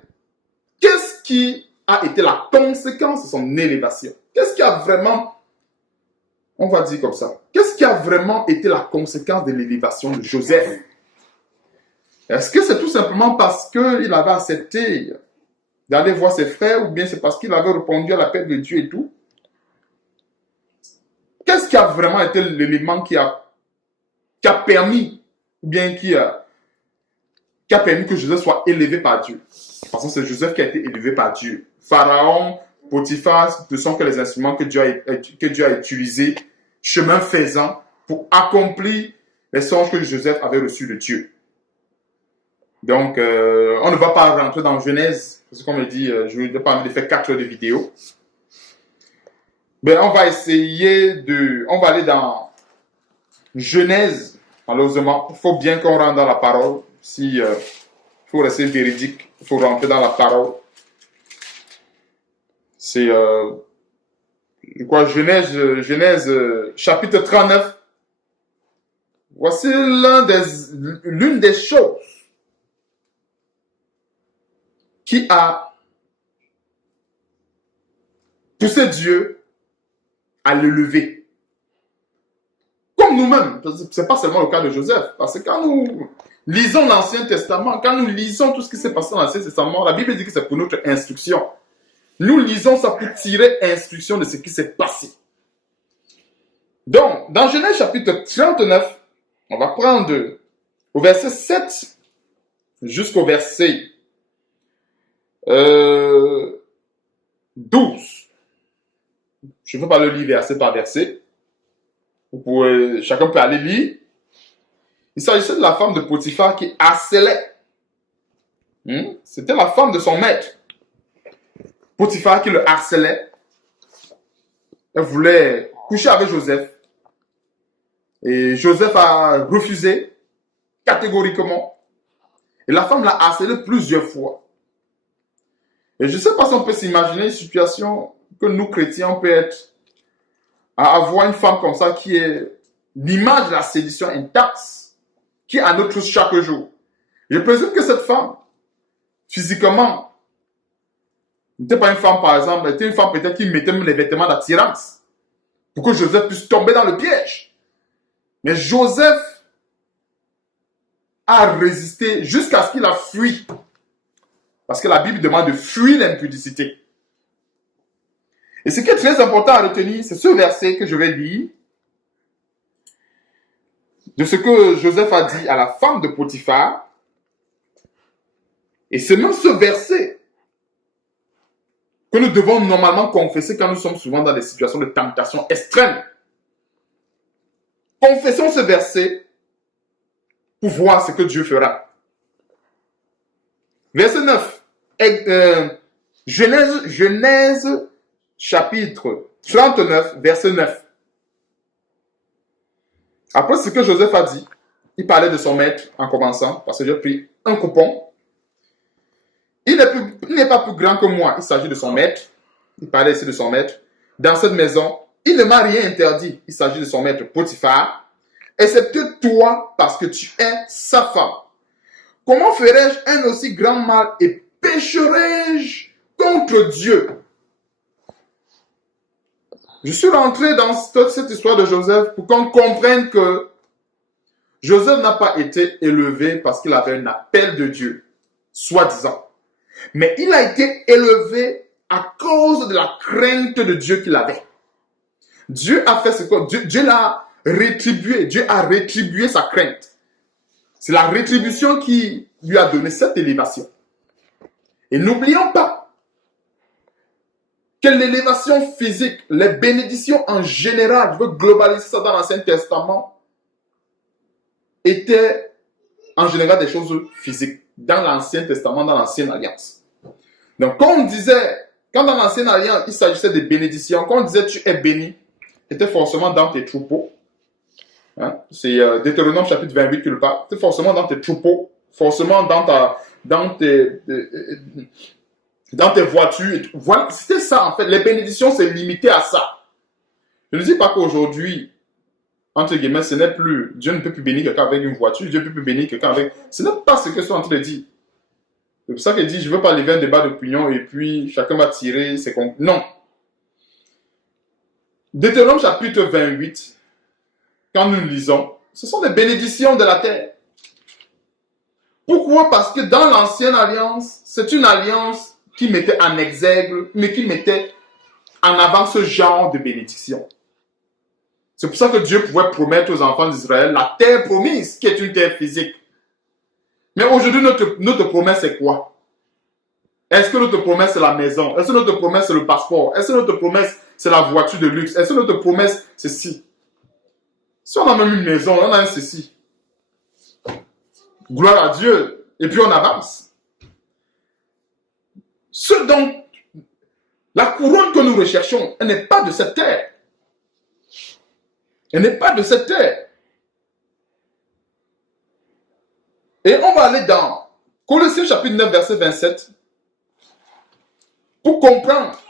qu'est-ce qui a été la conséquence de son élévation. Qu'est-ce qui a vraiment, on va dire comme ça, qu'est-ce qui a vraiment été la conséquence de l'élévation de Joseph? Est-ce que c'est tout simplement parce qu'il avait accepté d'aller voir ses frères ou bien c'est parce qu'il avait répondu à l'appel de Dieu et tout? Qu'est-ce qui a vraiment été l'élément qui a permis, ou bien qui a permis que Joseph soit élevé par Dieu? Parce que c'est Joseph qui a été élevé par Dieu. Pharaon, Potiphar, ce sont que les instruments que Dieu a utilisés, chemin faisant, pour accomplir les songes que Joseph avait reçus de Dieu. Donc, on ne va pas rentrer dans Genèse, parce qu'on me dit, je n'ai pas envie de faire 4 heures de vidéo. Mais on va aller dans Genèse, malheureusement. Il faut bien qu'on rentre dans la parole. Si faut rester véridique, il faut rentrer dans la parole. C'est, je crois, Genèse chapitre 39. Voici l'une des choses qui a poussé Dieu à l'élever. Comme nous-mêmes, c'est pas seulement le cas de Joseph, parce que quand nous lisons l'Ancien Testament, quand nous lisons tout ce qui s'est passé dans l'Ancien Testament, la Bible dit que c'est pour notre instruction. Nous lisons ça pour tirer instruction de ce qui s'est passé. Donc, dans Genèse chapitre 39, on va prendre au verset 7 jusqu'au verset 12. Je ne veux pas le lire verset par verset. Chacun peut aller lire. Il s'agissait de la femme de Potiphar qui harcelait. C'était la femme de son maître. Potiphar qui le harcelait. Elle voulait coucher avec Joseph. Et Joseph a refusé catégoriquement. Et la femme l'a harcelé plusieurs fois. Et je ne sais pas si on peut s'imaginer une situation que nous, chrétiens, on peut être à avoir une femme comme ça qui est l'image de la séduction intense, qui est à notre touche chaque jour. Je présume que cette femme, physiquement, n'était pas une femme, par exemple, elle était une femme peut-être qui mettait les vêtements d'attirance pour que Joseph puisse tomber dans le piège. Mais Joseph a résisté jusqu'à ce qu'il a fui. Parce que la Bible demande de fuir l'impudicité. Et ce qui est très important à retenir, c'est ce verset que je vais lire, de ce que Joseph a dit à la femme de Potiphar. Et c'est même ce verset que nous devons normalement confesser quand nous sommes souvent dans des situations de tentation extrême. Confessons ce verset pour voir ce que Dieu fera. Verset 9. Genèse chapitre 39, verset 9. Après ce que Joseph a dit, il parlait de son maître en commençant, parce que j'ai pris un coupon. Il n'est pas plus grand que moi, il s'agit de son maître. Il parlait ici de son maître. Dans cette maison, il ne m'a rien interdit. Il s'agit de son maître Potiphar. Excepté toi, parce que tu es sa femme. Comment ferais-je un aussi grand mal et pécherais-je contre Dieu? Je suis rentré dans toute cette histoire de Joseph pour qu'on comprenne que Joseph n'a pas été élevé parce qu'il avait un appel de Dieu, soi-disant. Mais il a été élevé à cause de la crainte de Dieu qu'il avait. Dieu a fait ce que Dieu l'a rétribué. Dieu a rétribué sa crainte. C'est la rétribution qui lui a donné cette élévation. Et n'oublions pas que l'élévation physique, les bénédictions en général, je veux globaliser ça dans l'Ancien Testament, étaient en général des choses physiques. Dans l'Ancien Testament, dans l'Ancienne Alliance. Donc, quand on disait, quand dans l'Ancienne Alliance, il s'agissait de bénédictions, quand on disait tu es béni, c'était forcément dans tes troupeaux. Hein? C'est Deutéronome chapitre 28 qui le parle. C'était forcément dans tes troupeaux, forcément dans tes voitures. Voilà, c'était ça en fait. Les bénédictions, c'est limité à ça. Je ne dis pas qu'aujourd'hui, entre guillemets, ce n'est plus, Dieu ne peut plus bénir quelqu'un avec une voiture, Dieu ne peut plus bénir quelqu'un avec... Ce n'est pas ce que je suis en train de dire. C'est pour ça qu'il dit, je ne veux pas lever un débat d'opinion et puis chacun va tirer ses conclusions. Non. Deutéronome chapitre 28, quand nous lisons, ce sont des bénédictions de la terre. Pourquoi? Parce que dans l'ancienne alliance, c'est une alliance qui mettait en exergue, mais qui mettait en avant ce genre de bénédiction. C'est pour ça que Dieu pouvait promettre aux enfants d'Israël la terre promise, qui est une terre physique. Mais aujourd'hui, notre promesse, c'est quoi? Est-ce que notre promesse, c'est la maison? Est-ce que notre promesse, c'est le passeport? Est-ce que notre promesse, c'est la voiture de luxe? Est-ce que notre promesse, c'est ci? Si on a même une maison, on a un ceci. Gloire à Dieu. Et puis on avance. Ce dont la couronne que nous recherchons, elle n'est pas de cette terre. Elle n'est pas de cette terre. Et on va aller dans Colossiens chapitre 9, verset 27, pour comprendre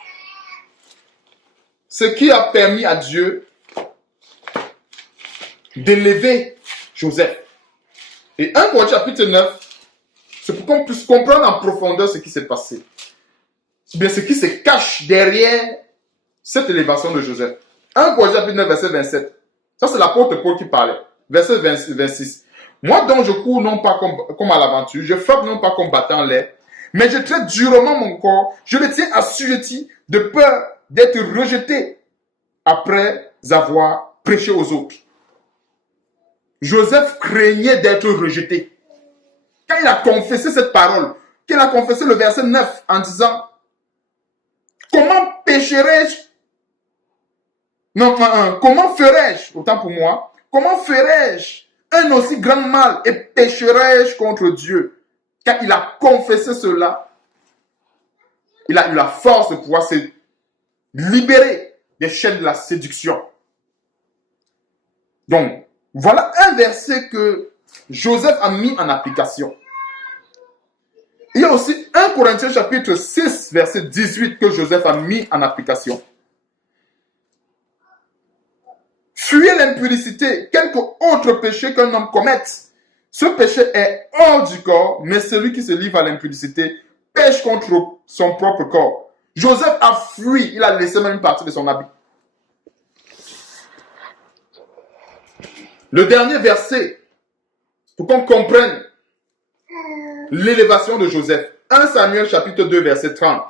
ce qui a permis à Dieu d'élever Joseph. Et 1 Corinthiens chapitre 9, c'est pour qu'on puisse comprendre en profondeur ce qui s'est passé. Bien, ce qui se cache derrière cette élévation de Joseph. 1 Corinthiens chapitre 9, verset 27. Ça, c'est l'apôtre Paul qui parlait. Verset 26. Moi dont je cours non pas comme à l'aventure, je frappe non pas comme battant l'air, mais je traite durement mon corps, je le tiens assujetti de peur d'être rejeté après avoir prêché aux autres. Joseph craignait d'être rejeté. Quand il a confessé cette parole, qu'il a confessé le verset 9 en disant « Comment pécherais-je » Non, comment ferais-je, autant pour moi, comment ferais-je un aussi grand mal et pécherais-je contre Dieu? Quand il a confessé cela, il a eu la force de pouvoir se libérer des chaînes de la séduction. Donc, voilà un verset que Joseph a mis en application. Il y a aussi 1 Corinthiens chapitre 6, verset 18 que Joseph a mis en application. Fuyez l'impudicité, quelque autre péché qu'un homme commette. Ce péché est hors du corps, mais celui qui se livre à l'impudicité pêche contre son propre corps. Joseph a fui, il a laissé même une partie de son habit. Le dernier verset, pour qu'on comprenne l'élévation de Joseph. 1 Samuel chapitre 2, verset 30.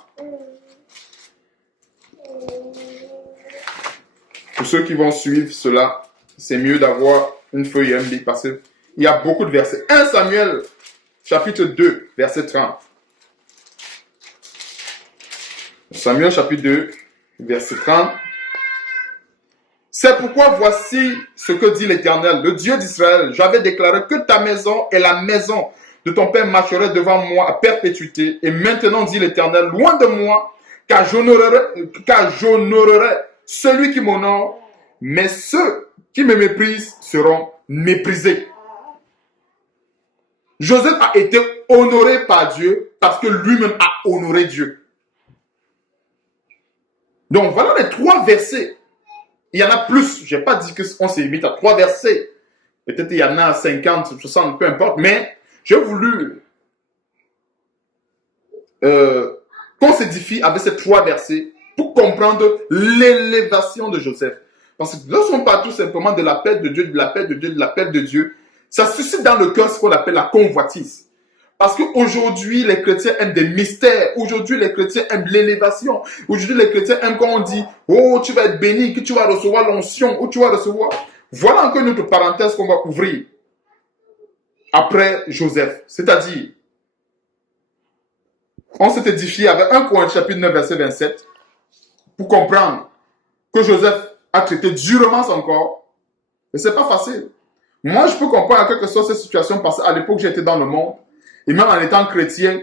Pour ceux qui vont suivre cela, c'est mieux d'avoir une feuille et un bic parce qu'il y a beaucoup de versets. 1 Samuel chapitre 2, verset 30. Samuel chapitre 2, verset 30. C'est pourquoi voici ce que dit l'Éternel, le Dieu d'Israël. J'avais déclaré que ta maison et la maison de ton père marcheraient devant moi à perpétuité. Et maintenant, dit l'Éternel, loin de moi, car j'honorerai celui qui m'honore, mais ceux qui me méprisent seront méprisés. Joseph a été honoré par Dieu parce que lui-même a honoré Dieu. Donc voilà les 3 versets. Il y en a plus. Je n'ai pas dit qu'on s'est limité à 3 versets. Peut-être il y en a 50, 60, peu importe. Mais j'ai voulu qu'on s'édifie avec ces 3 versets pour comprendre l'élévation de Joseph. Parce que lorsqu'on parle tout simplement de l'appel de Dieu, de l'appel de Dieu, de l'appel de Dieu, ça suscite dans le cœur ce qu'on appelle la convoitise. Parce qu'aujourd'hui, les chrétiens aiment des mystères. Aujourd'hui, les chrétiens aiment l'élévation. Aujourd'hui, les chrétiens aiment quand on dit « Oh, tu vas être béni, que tu vas recevoir l'onction, ou tu vas recevoir... » Voilà encore une autre parenthèse qu'on va ouvrir après Joseph. C'est-à-dire, on s'est édifié avec 1 Corinthiens chapitre 9, verset 27 pour comprendre que Joseph a traité durement son corps. Et ce n'est pas facile. Moi, je peux comprendre à quelque chose cette situation parce qu'à l'époque, j'étais dans le monde. Et même en étant chrétien,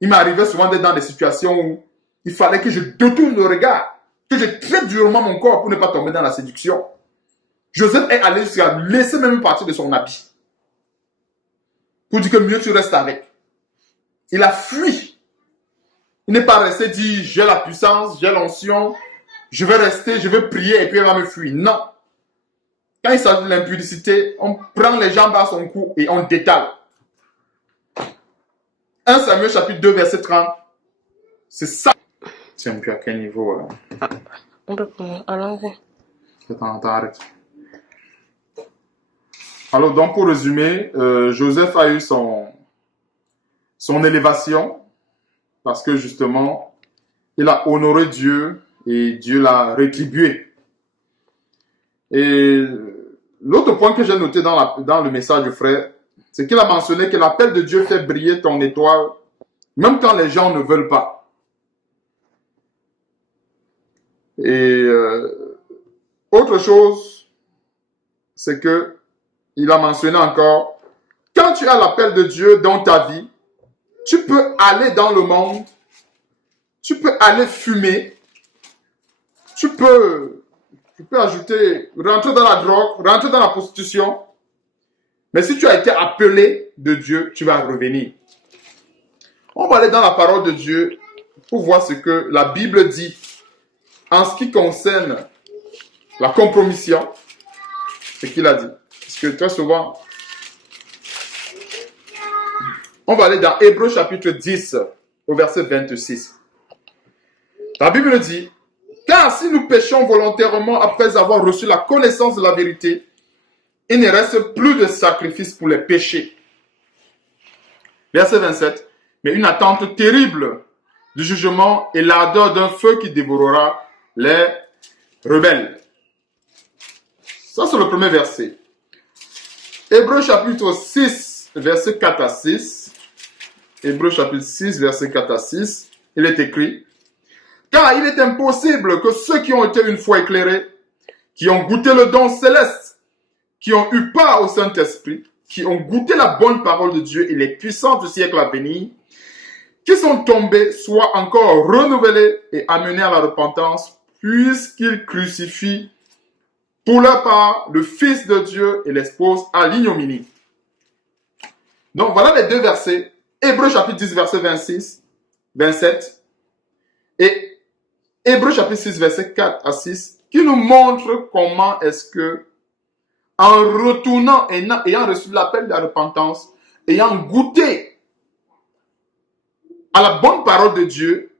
il m'arrivait souvent d'être dans des situations où il fallait que je détourne le regard, que je traite durement mon corps pour ne pas tomber dans la séduction. Joseph est allé jusqu'à laisser même une partie de son habit pour dire que mieux tu restes avec. Il a fui. Il n'est pas resté dit j'ai la puissance, j'ai l'onction, je vais rester, je vais prier et puis il va me fuir. Non. Quand il s'agit de l'impudicité, on prend les jambes à son cou et on détale. 1 Samuel chapitre 2 verset 30. C'est ça. C'est un peu à quel niveau On peut prendre. Allons-y. Attends, arrête. Alors donc pour résumer, Joseph a eu son élévation parce que justement, il a honoré Dieu et Dieu l'a rétribué. Et l'autre point que j'ai noté dans le message du frère, c'est qu'il a mentionné que l'appel de Dieu fait briller ton étoile, même quand les gens ne veulent pas. Et autre chose, c'est que il a mentionné encore, quand tu as l'appel de Dieu dans ta vie, tu peux aller dans le monde, tu peux aller fumer, tu peux ajouter, rentrer dans la drogue, rentrer dans la prostitution. Mais si tu as été appelé de Dieu, tu vas revenir. On va aller dans la parole de Dieu pour voir ce que la Bible dit en ce qui concerne la compromission. Ce qu'il a dit. Parce que très souvent, on va aller dans Hébreux chapitre 10 au verset 26. La Bible dit, car si nous péchons volontairement après avoir reçu la connaissance de la vérité, il ne reste plus de sacrifice pour les péchés. Verset 27. Mais une attente terrible du jugement et l'ardeur d'un feu qui dévorera les rebelles. Ça, c'est le premier verset. Hébreux chapitre 6, verset 4 à 6. Hébreux chapitre 6, verset 4 à 6. Il est écrit, car il est impossible que ceux qui ont été une fois éclairés, qui ont goûté le don céleste, qui ont eu part au Saint-Esprit, qui ont goûté la bonne parole de Dieu et les puissances du siècle à venir, qui sont tombés, soient encore renouvelés et amenés à la repentance, puisqu'ils crucifient pour leur part le Fils de Dieu et l'exposent à l'ignominie. Donc voilà les deux versets. Hébreux chapitre 10, verset 26, 27 et Hébreux chapitre 6, verset 4 à 6, qui nous montrent comment est-ce que en retournant, ayant reçu l'appel de la repentance, ayant goûté à la bonne parole de Dieu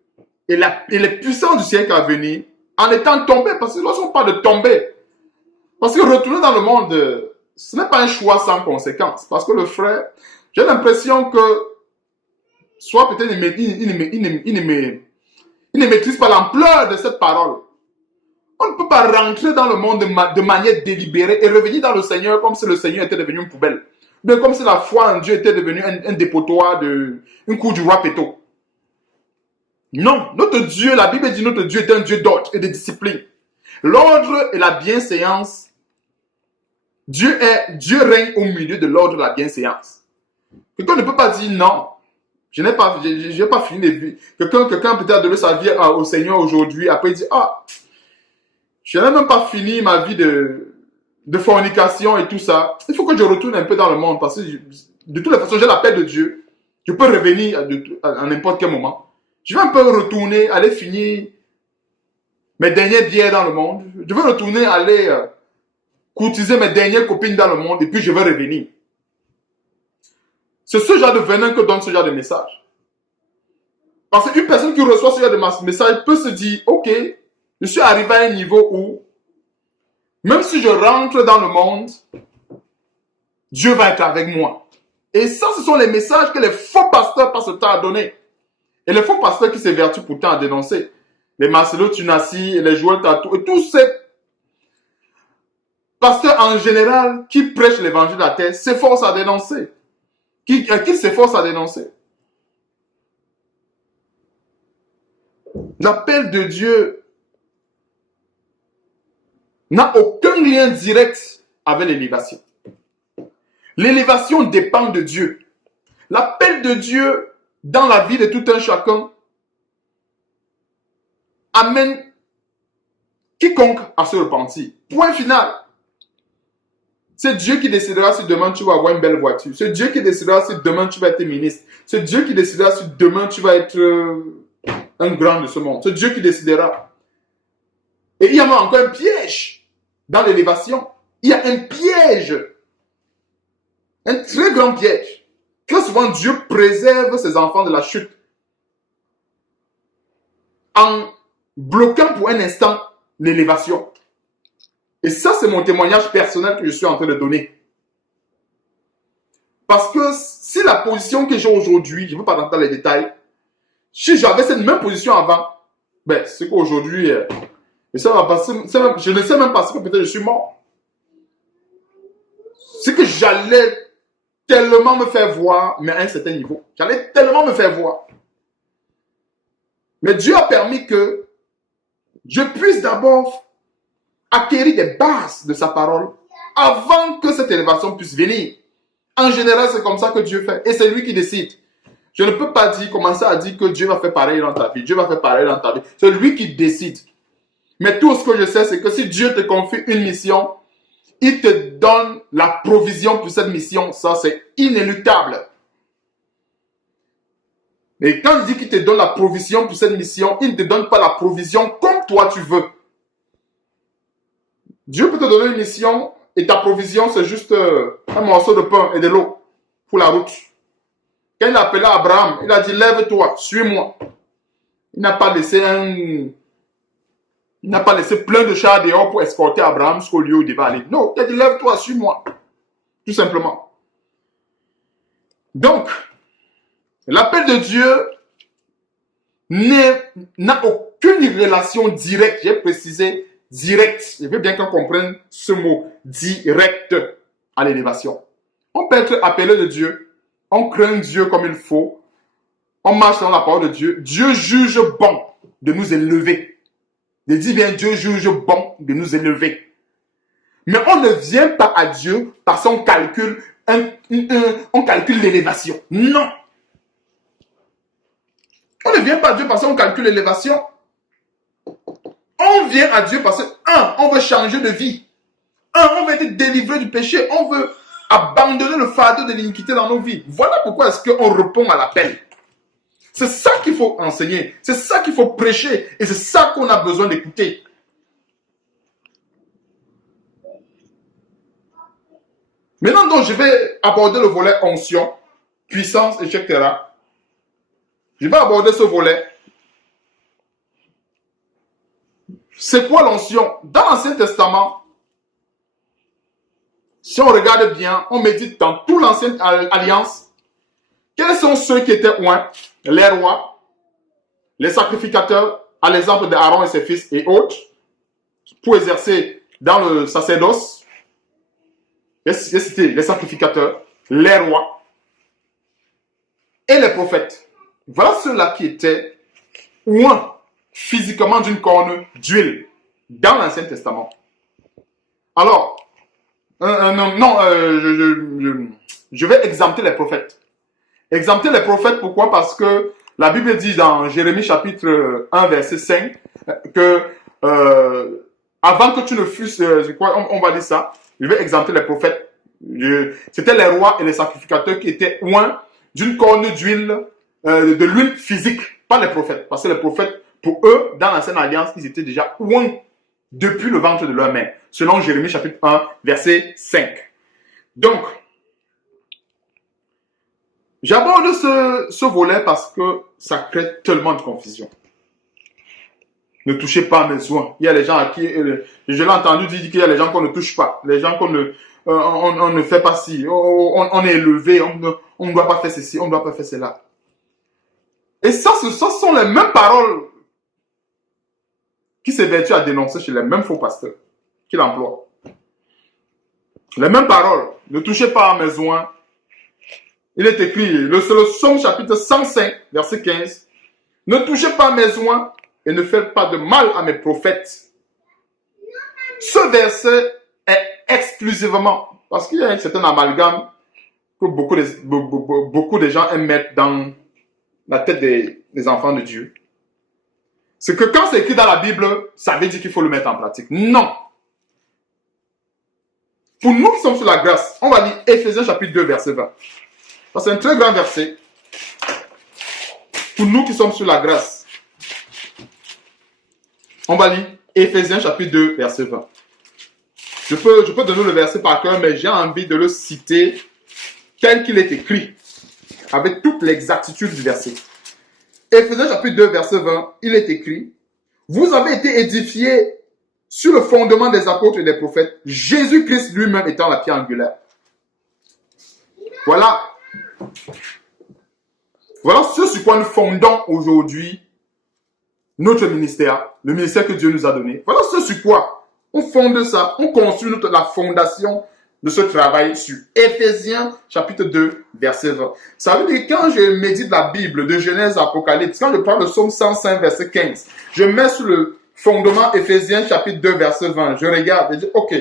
et les puissances du siècle à venir, en étant tombé, parce que lorsqu'on parle de tomber, parce que retourner dans le monde, ce n'est pas un choix sans conséquence, parce que le frère, j'ai l'impression que, soit peut-être il ne maîtrise pas l'ampleur de cette parole. On ne peut pas rentrer dans le monde de manière délibérée et revenir dans le Seigneur comme si le Seigneur était devenu une poubelle. Bien comme si la foi en Dieu était devenue un dépotoir une cour du roi Péto. Non, notre Dieu, la Bible dit notre Dieu est un Dieu d'ordre et de discipline. L'ordre et la bienséance, Dieu règne au milieu de l'ordre et de la bienséance. Quelqu'un ne peut pas dire non. Je n'ai pas fini de vivre. Quelqu'un peut-être donné sa vie au Seigneur aujourd'hui. Après, il dit, je n'ai même pas fini ma vie de fornication et tout ça. Il faut que je retourne un peu dans le monde parce que de toutes les façons, j'ai la paix de Dieu. Je peux revenir à n'importe quel moment. Je vais un peu retourner, aller finir mes dernières bières dans le monde. Je vais retourner, aller courtiser mes dernières copines dans le monde et puis je vais revenir. C'est ce genre de venin que donne ce genre de message. Parce qu'une personne qui reçoit ce genre de message peut se dire, ok, je suis arrivé à un niveau où, même si je rentre dans le monde, Dieu va être avec moi. Et ça, ce sont les messages que les faux pasteurs passent le temps à donner. Et les faux pasteurs qui s'évertuent pourtant à dénoncer. Les Marcelo Tunasi, les Joël Tatou, et tous ces pasteurs en général qui prêchent l'évangile de la terre s'efforcent à dénoncer. Qui s'efforce à dénoncer. L'appel de Dieu n'a aucun lien direct avec l'élévation. L'élévation dépend de Dieu. L'appel de Dieu dans la vie de tout un chacun amène quiconque à se repentir. Point final. C'est Dieu qui décidera si demain tu vas avoir une belle voiture. C'est Dieu qui décidera si demain tu vas être ministre. C'est Dieu qui décidera si demain tu vas être un grand de ce monde. C'est Dieu qui décidera. Et il y a encore un piège dans l'élévation. Il y a un piège. Un très grand piège. Très souvent, Dieu préserve ses enfants de la chute. En bloquant pour un instant l'élévation. Et ça, c'est mon témoignage personnel que je suis en train de donner. Parce que si la position que j'ai aujourd'hui, je ne veux pas rentrer dans les détails, si j'avais cette même position avant, ben, c'est qu'aujourd'hui, je ne sais même pas si peut-être je suis mort. C'est que j'allais tellement me faire voir, mais à un certain niveau. J'allais tellement me faire voir. Mais Dieu a permis que je puisse d'abord acquérir des bases de sa parole avant que cette élévation puisse venir. En général, c'est comme ça que Dieu fait. Et c'est lui qui décide. Je ne peux pas commencer à dire que Dieu va faire pareil dans ta vie. Dieu va faire pareil dans ta vie. C'est lui qui décide. Mais tout ce que je sais, c'est que si Dieu te confie une mission, il te donne la provision pour cette mission. Ça, c'est inéluctable. Et quand il dit qu'il te donne la provision pour cette mission, il ne te donne pas la provision comme toi tu veux. Dieu peut te donner une mission et ta provision, c'est juste un morceau de pain et de l'eau pour la route. Quand il a appelé Abraham, il a dit, lève-toi, suis-moi. Il n'a pas laissé plein de chars dehors pour escorter Abraham jusqu'au lieu où il devait aller. Non, il a dit, lève-toi, suis-moi. Tout simplement. Donc, l'appel de Dieu n'a aucune relation directe, j'ai précisé, direct. Je veux bien qu'on comprenne ce mot, direct, à l'élévation. On peut être appelé de Dieu, on craint Dieu comme il faut, on marche dans la parole de Dieu. Dieu juge bon de nous élever. Je dis bien, Dieu juge bon de nous élever. Mais on ne vient pas à Dieu parce qu'on calcule, on calcule l'élévation. Non. On ne vient pas à Dieu parce qu'on calcule l'élévation. On vient à Dieu parce que, on veut changer de vie. On veut être délivré du péché. On veut abandonner le fardeau de l'iniquité dans nos vies. Voilà pourquoi est-ce qu'on répond à l'appel. C'est ça qu'il faut enseigner. C'est ça qu'il faut prêcher. Et c'est ça qu'on a besoin d'écouter. Maintenant, donc, je vais aborder le volet onction, puissance, etc. Je vais aborder ce volet. C'est quoi l'onction? Dans l'Ancien Testament, si on regarde bien, on médite dans toute l'Ancienne Alliance, quels sont ceux qui étaient oints? Les rois, les sacrificateurs, à l'exemple d'Aaron et ses fils et autres, pour exercer dans le sacerdoce. J'ai cité les sacrificateurs, les rois et les prophètes. Voilà ceux-là qui étaient oint physiquement d'une corne d'huile dans l'Ancien Testament. Alors, je vais exempter les prophètes. Exempter les prophètes, pourquoi? Parce que la Bible dit dans Jérémie chapitre 1, verset 5, que avant que tu ne fusses, on va dire ça, je vais exempter les prophètes. C'était les rois et les sacrificateurs qui étaient oints d'une corne d'huile, de l'huile physique, pas les prophètes. Parce que les prophètes, pour eux, dans l'Ancienne Alliance, ils étaient déjà oints depuis le ventre de leur mère, selon Jérémie chapitre 1, verset 5. Donc, j'aborde ce volet parce que ça crée tellement de confusion. Ne touchez pas à mes soins. Il y a les gens à qui, je l'ai entendu dire qu'il y a les gens qu'on ne touche pas, les gens qu'on ne, on ne fait pas ci, on est élevé, on ne doit pas faire ceci, on ne doit pas faire cela. Et ça, ce sont les mêmes paroles qui s'évertuent à dénoncer chez les mêmes faux pasteurs qu'il emploie. Les mêmes paroles. Ne touchez pas à mes oins. Il est écrit, le Psaume chapitre 105, verset 15. Ne touchez pas à mes oins et ne faites pas de mal à mes prophètes. Ce verset est exclusivement, parce qu'il y a un certain amalgame que beaucoup de gens aiment mettre dans la tête des enfants de Dieu. C'est que quand c'est écrit dans la Bible, ça veut dire qu'il faut le mettre en pratique. Non. Pour nous qui sommes sur la grâce, on va lire Éphésiens chapitre 2, verset 20. C'est un très grand verset. Pour nous qui sommes sur la grâce, on va lire Éphésiens chapitre 2, verset 20. Je peux donner le verset par cœur, mais j'ai envie de le citer tel qu'il est écrit, avec toute l'exactitude du verset. Éphésiens chapitre 2, verset 20, il est écrit, « Vous avez été édifiés sur le fondement des apôtres et des prophètes, Jésus-Christ lui-même étant la pierre angulaire. » Voilà ce sur quoi nous fondons aujourd'hui notre ministère, le ministère que Dieu nous a donné. Voilà ce sur quoi on fonde ça, on construit la fondation de ce travail sur Éphésiens chapitre 2, verset 20. Ça veut dire que quand je médite la Bible de Genèse à Apocalypse, quand je parle de Psaume 105, verset 15, je mets sur le fondement Éphésiens chapitre 2, verset 20. Je regarde et je dis, ok,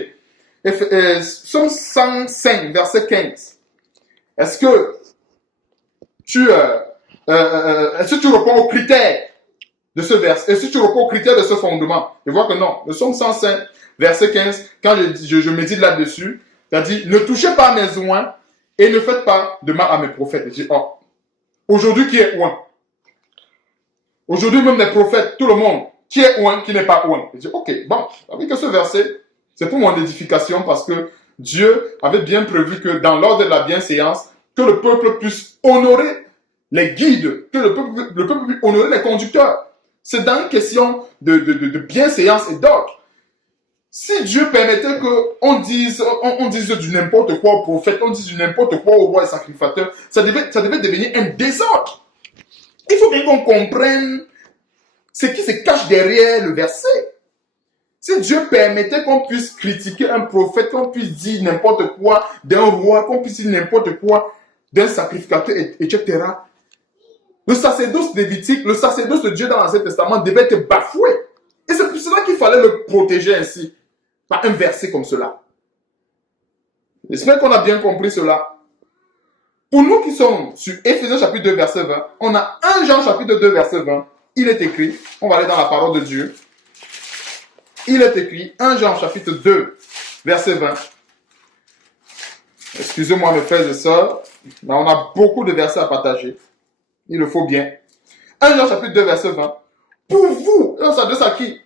Psaume 105, verset 15. Est-ce que tu réponds aux critères de ce verset? Est-ce que tu réponds aux critères de ce fondement? Je vois que non. Le Psaume 105, verset 15, quand je médite là-dessus, ça dit, ne touchez pas à mes oints et ne faites pas de mal à mes prophètes. Je dis, oh, aujourd'hui qui est oint? Aujourd'hui même les prophètes, tout le monde, qui est oint, qui n'est pas oint? Je dis, ok, bon, avec ce verset, c'est pour mon édification parce que Dieu avait bien prévu que dans l'ordre de la bienséance, que le peuple puisse honorer les guides, que le peuple puisse honorer les conducteurs. C'est dans une question de bienséance et d'ordre. Si Dieu permettait qu'on dise du n'importe quoi au prophète, on dise du n'importe quoi au roi et sacrificateur, ça devait devenir un désordre. Il faut bien qu'on comprenne ce qui se cache derrière le verset. Si Dieu permettait qu'on puisse critiquer un prophète, qu'on puisse dire n'importe quoi d'un roi, qu'on puisse dire n'importe quoi d'un sacrificateur, etc., le sacerdoce lévitique, le sacerdoce de Dieu dans l'Ancien Testament devait être bafoué. Et c'est pour cela qu'il fallait le protéger ainsi, par un verset comme cela. J'espère qu'on a bien compris cela. Pour nous qui sommes sur Éphésiens chapitre 2, verset 20, on a 1 Jean chapitre 2, verset 20. Il est écrit, on va aller dans la parole de Dieu. Il est écrit, 1 Jean chapitre 2, verset 20. Excusez-moi mes frères et sœurs, mais on a beaucoup de versets à partager. Il le faut bien. 1 Jean chapitre 2, verset 20. Pour vous, on s'adresse à qui?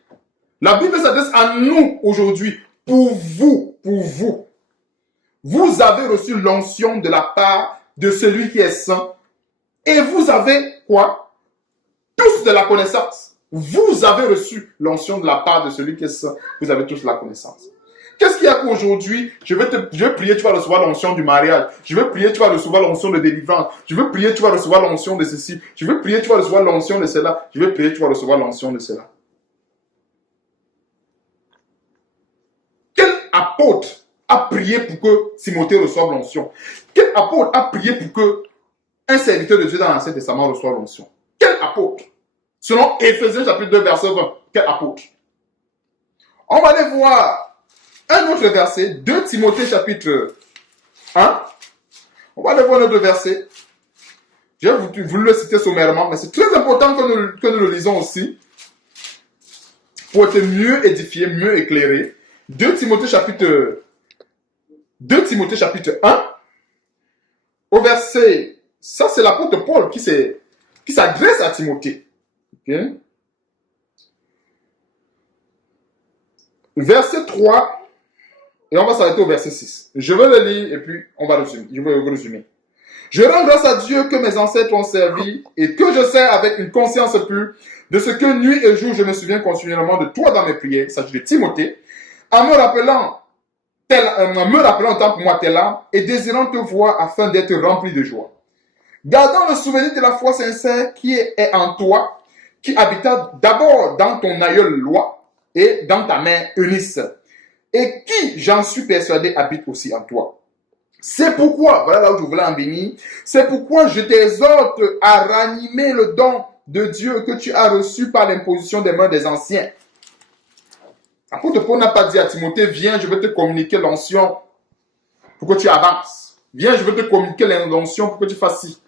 La Bible s'adresse à nous aujourd'hui. Pour vous, vous avez reçu l'onction de la part de celui qui est saint. Et vous avez quoi? Tous de la connaissance. Vous avez reçu l'onction de la part de celui qui est saint. Vous avez tous la connaissance. Qu'est-ce qu'il y a qu'aujourd'hui, je vais prier, tu vas recevoir l'onction du mariage. Je vais prier, tu vas recevoir l'onction de délivrance. Je vais prier, tu vas recevoir l'onction de ceci. Je vais prier, tu vas recevoir l'onction de cela. Je vais prier, tu vas recevoir l'onction de cela. Quel apôtre a prié pour que Timothée reçoive l'onction? Quel apôtre a prié pour que un serviteur de Dieu dans l'Ancien Testament reçoive l'onction? Quel apôtre? Selon Éphésiens chapitre 2, verset 20. Quel apôtre? On va aller voir un autre verset, 2 Timothée chapitre 1. On va aller voir un autre verset. J'ai voulu le citer sommairement, mais c'est très important que nous le lisons aussi pour être mieux édifié, mieux éclairé. 2 Timothée chapitre 1, au verset, ça c'est l'apôtre Paul qui s'adresse à Timothée. Okay? Verset 3, et on va s'arrêter au verset 6. Je vais le lire et puis on va résumer. Je vais résumer. Je rends grâce à Dieu que mes ancêtres ont servi et que je sers avec une conscience pure de ce que nuit et jour je me souviens continuellement de toi dans mes prières, il s'agit de Timothée, en me rappelant autant pour moi tes âme et désirant te voir afin d'être rempli de joie. Gardant le souvenir de la foi sincère qui est en toi, qui habita d'abord dans ton aïeul Loi et dans ta mère Eunice, et qui, j'en suis persuadé, habite aussi en toi. C'est pourquoi, voilà là où je voulais en venir, c'est pourquoi je t'exhorte à ranimer le don de Dieu que tu as reçu par l'imposition des mains des anciens. L'apôtre Paul n'a pas dit à Timothée, viens, je vais te communiquer l'onction pour que tu avances. Viens, je vais te communiquer l'onction pour que tu fasses ci.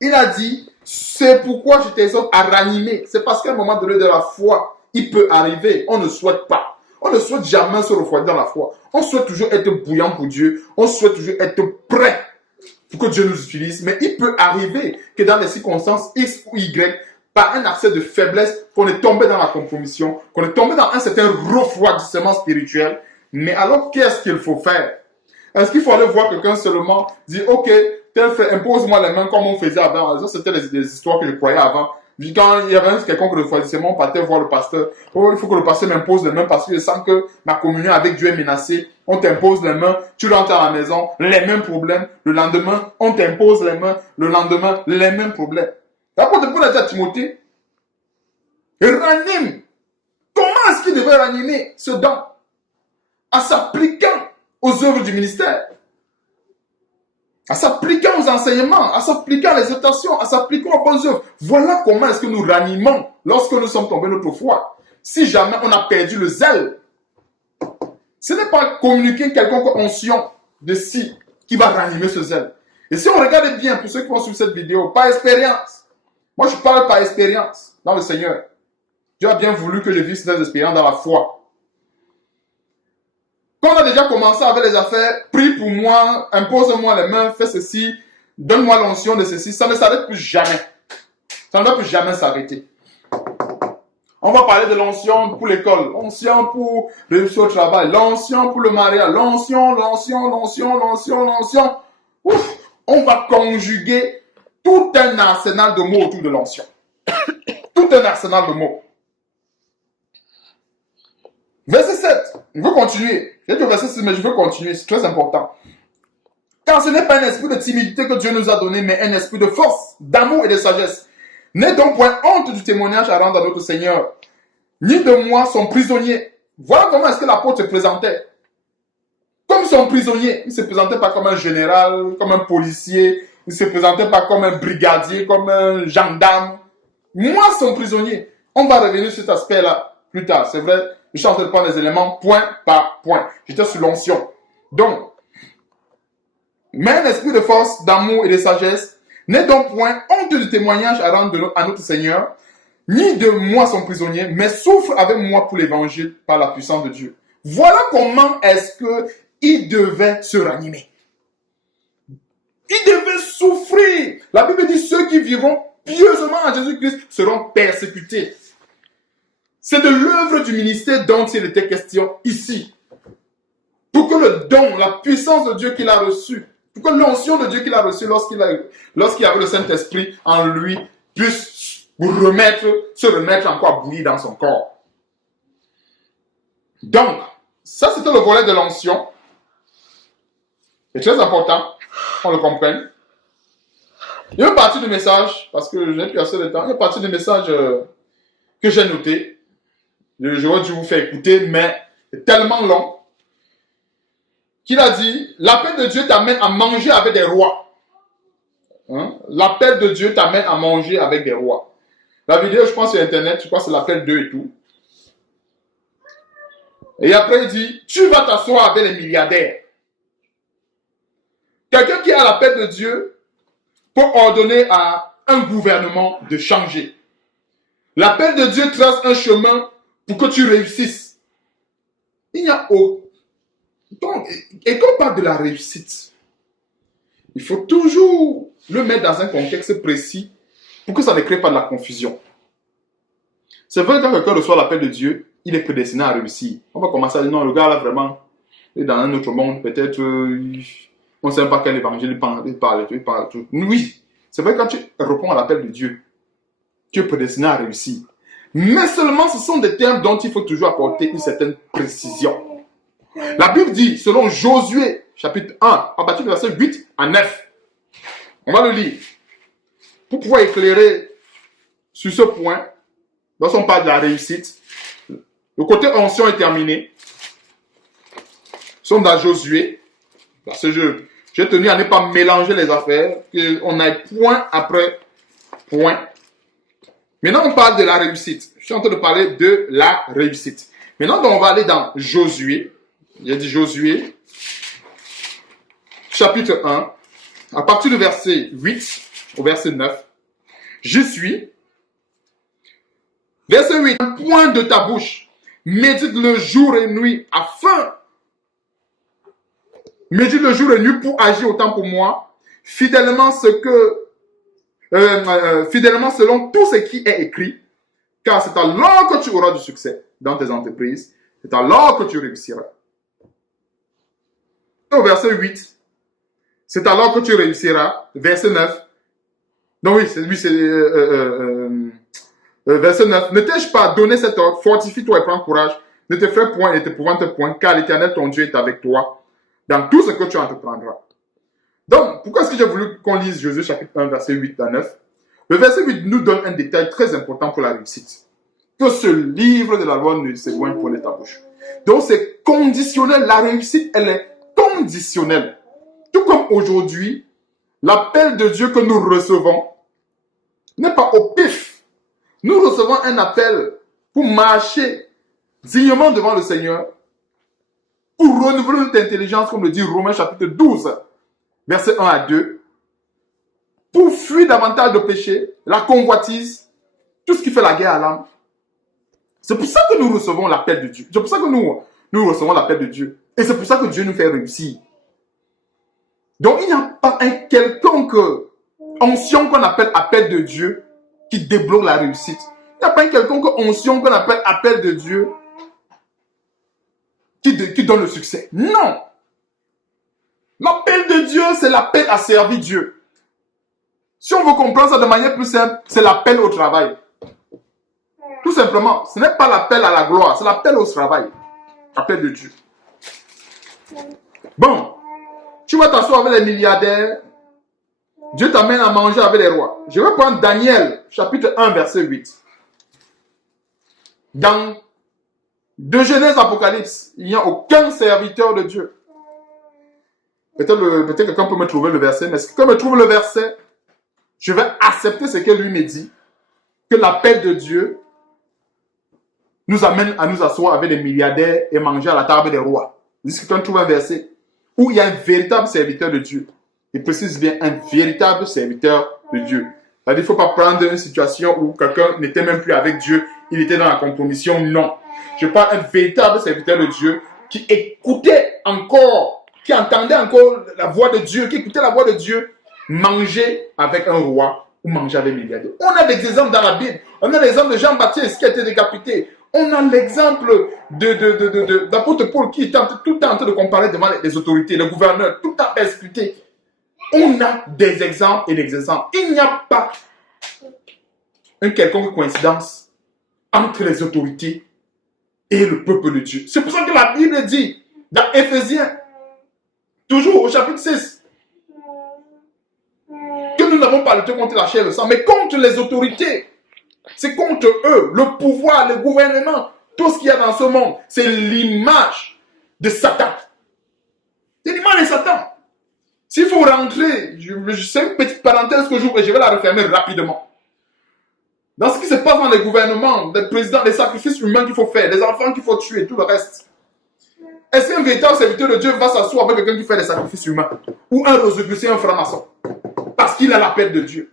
Il a dit, c'est pourquoi je t'exhorte à ranimer. C'est parce qu'à un moment donné de la foi, il peut arriver, on ne souhaite pas. On ne souhaite jamais se refroidir dans la foi. On souhaite toujours être bouillant pour Dieu. On souhaite toujours être prêt pour que Dieu nous utilise. Mais il peut arriver que dans des circonstances X ou Y, par un accès de faiblesse, qu'on est tombé dans la compromission, qu'on est tombé dans un certain refroidissement spirituel. Mais alors, qu'est-ce qu'il faut faire? Est-ce qu'il faut aller voir quelqu'un seulement, dire, ok, tel frère, impose-moi les mains comme on faisait avant? Ça, c'était des histoires que je croyais avant. Quand il y avait quelqu'un qui refroidissait, on partait voir le pasteur. Oh, il faut que le pasteur m'impose les mains parce que je sens que ma communion avec Dieu est menacée. On t'impose les mains, tu rentres à la maison, les mêmes problèmes. Le lendemain, on t'impose les mains, le lendemain, les mêmes problèmes. L'apôtre Paul a dit à Timothée, ranime. Comment est-ce qu'il devait ranimer ce don? En s'appliquant aux œuvres du ministère, en s'appliquant aux enseignements, en s'appliquant à l'exhortation, en s'appliquant aux bonnes œuvres. Voilà comment est-ce que nous ranimons lorsque nous sommes tombés notre foi. Si jamais on a perdu le zèle, ce n'est pas communiquer quelconque onction de si qui va ranimer ce zèle. Et si on regarde bien, pour ceux qui vont suivre cette vidéo, par expérience, moi je parle par expérience dans le Seigneur. Dieu a bien voulu que je vive cette expérience dans la foi. Quand on a déjà commencé avec les affaires, prie pour moi, impose-moi les mains, fais ceci, donne-moi l'onction de ceci, ça ne s'arrête plus jamais. Ça ne va plus jamais s'arrêter. On va parler de l'onction pour l'école, l'onction pour réussir au travail, l'onction pour le mariage, l'onction. Ouf, on va conjuguer tout un arsenal de mots autour de l'onction. Tout un arsenal de mots. Verset 7, je veux continuer. J'ai dit verset 6, mais je veux continuer, c'est très important. Car ce n'est pas un esprit de timidité que Dieu nous a donné, mais un esprit de force, d'amour et de sagesse. N'aie donc point honte du témoignage à rendre à notre Seigneur, ni de moi son prisonnier. Voilà comment est-ce que l'apôtre se présentait. Comme son prisonnier, il ne se présentait pas comme un général, comme un policier, il ne se présentait pas comme un brigadier, comme un gendarme. Moi, son prisonnier. On va revenir sur cet aspect-là plus tard, c'est vrai. Je suis en train de prendre les éléments point par point. J'étais sur l'onction. Donc, mais un esprit de force, d'amour et de sagesse n'est donc point honte du témoignage à rendre à notre Seigneur, ni de moi son prisonnier, mais souffre avec moi pour l'évangile par la puissance de Dieu. Voilà comment est-ce qu'il devait se ranimer. Il devait souffrir. La Bible dit ceux qui vivront pieusement en Jésus-Christ seront persécutés. C'est de l'œuvre du ministère dont il était question ici. Pour que le don, la puissance de Dieu qu'il a reçue, pour que l'onction de Dieu qu'il a reçue lorsqu'il avait le Saint-Esprit en lui, puisse se remettre encore à bouillir dans son corps. Donc, ça c'était le volet de l'onction. C'est très important qu'on le comprenne. Il y a une partie du message, parce que je n'ai plus assez de temps, il y a une partie du message que j'ai noté. J'aurais dû vous faire écouter, mais c'est tellement long qu'il a dit, l'appel de Dieu t'amène à manger avec des rois. Hein? L'appel de Dieu t'amène à manger avec des rois. La vidéo, je pense sur Internet, je crois que c'est l'appel 2 et tout. Et après, il dit, tu vas t'asseoir avec les milliardaires. Quelqu'un qui a l'appel de Dieu pour ordonner à un gouvernement de changer. L'appel de Dieu trace un chemin pour que tu réussisses. Il n'y a aucun... Donc, et quand on parle de la réussite, il faut toujours le mettre dans un contexte précis pour que ça ne crée pas de la confusion. C'est vrai que quand quelqu'un reçoit l'appel de Dieu, il est prédestiné à réussir. On va commencer à dire non, le gars là vraiment, il est dans un autre monde, peut-être, on ne sait pas quel évangile il parle. Oui, c'est vrai que quand tu réponds à l'appel de Dieu, tu es prédestiné à réussir. Mais seulement ce sont des termes dont il faut toujours apporter une certaine précision. La Bible dit, selon Josué, chapitre 1, à partir du verset 8 à 9, on va le lire, pour pouvoir éclairer sur ce point, lorsqu'on parle de la réussite. Le côté onction est terminé. Nous sommes dans Josué. Parce que j'ai tenu à ne pas mélanger les affaires, qu'on aille point après point. Maintenant, on parle de la réussite. Je suis en train de parler de la réussite. Maintenant, on va aller dans Josué. Il a dit Josué, chapitre 1, à partir du verset 8 au verset 9. Je suis. Verset 8. Un point de ta bouche. Médite le jour et nuit afin. Médite le jour et nuit pour agir autant pour moi. Fidèlement fidèlement selon tout ce qui est écrit. Car c'est alors que tu auras du succès dans tes entreprises. C'est alors que tu réussiras. Au verset 8. C'est alors que tu réussiras. Verset 9. Non, oui, c'est verset 9. Ne t'ai-je pas donné cet ordre? Fortifie-toi et prends courage. Ne te fais point et ne t'épouvante point, car l'Éternel ton Dieu est avec toi dans tout ce que tu entreprendras. Donc, pourquoi est-ce que j'ai voulu qu'on lise Josué chapitre 1, verset 8 à 9? Le verset 8 nous donne un détail très important pour la réussite. Que ce livre de la loi ne s'éloigne point de ta bouche. Donc, c'est conditionnel. La réussite, elle est conditionnelle. Tout comme aujourd'hui, l'appel de Dieu que nous recevons n'est pas au pif. Nous recevons un appel pour marcher dignement devant le Seigneur, pour renouveler notre intelligence, comme le dit Romains chapitre 12, verset 1 à 2, pour fuir davantage de péché, la convoitise, tout ce qui fait la guerre à l'âme. C'est pour ça que nous recevons l'appel de Dieu. C'est pour ça que nous recevons l'appel de Dieu. Et c'est pour ça que Dieu nous fait réussir. Donc, il n'y a pas un quelconque onction qu'on appelle appel de Dieu qui débloque la réussite. Il n'y a pas un quelconque onction qu'on appelle appel de Dieu qui donne le succès. Non. L'appel de Dieu, c'est l'appel à servir Dieu. Si on veut comprendre ça de manière plus simple, c'est l'appel au travail. Tout simplement, ce n'est pas l'appel à la gloire, c'est l'appel au travail. L'appel de Dieu. Bon, tu vas t'asseoir avec les milliardaires. Dieu t'amène à manger avec les rois. Je vais prendre Daniel, chapitre 1, verset 8. Dans de Genèse Apocalypse, il n'y a aucun serviteur de Dieu. Peut-être quelqu'un peut me trouver le verset, mais si quelqu'un me trouve le verset, je vais accepter ce que lui me dit, que l'appel de Dieu nous amène à nous asseoir avec des milliardaires et manger à la table des rois. Si quelqu'un trouve un verset où il y a un véritable serviteur de Dieu, il précise bien un véritable serviteur de Dieu. C'est-à-dire qu'il ne faut pas prendre une situation où quelqu'un n'était même plus avec Dieu, il était dans la compromission. Non. Je parle d'un véritable serviteur de Dieu qui écoutait encore, qui entendait encore la voix de Dieu, qui écoutait la voix de Dieu, manger avec un roi ou manger avec des milliardaires. On a des exemples dans la Bible. On a l'exemple de Jean-Baptiste qui a été décapité. On a l'exemple d'apôtre Paul qui est tout le temps en train de comparer devant les autorités, les gouverneurs, tout le temps expliqué. On a des exemples et des exemples. Il n'y a pas une quelconque coïncidence entre les autorités et le peuple de Dieu. C'est pour ça que la Bible dit dans Éphésiens, toujours au chapitre 6, que nous n'avons pas lutté contre la chair et le sang, mais contre les autorités. C'est contre eux, le pouvoir, le gouvernement, tout ce qu'il y a dans ce monde. C'est l'image de Satan. C'est l'image de Satan. S'il faut rentrer, c'est une petite parenthèse que j'ouvre et je vais la refermer rapidement. Dans ce qui se passe dans les gouvernements, les présidents, les sacrifices humains qu'il faut faire, les enfants qu'il faut tuer, tout le reste. Est-ce qu'un véritable serviteur de Dieu va s'asseoir avec quelqu'un qui fait des sacrifices humains? Ou un rosicrucien, un franc-maçon? Parce qu'il a l'appel de Dieu.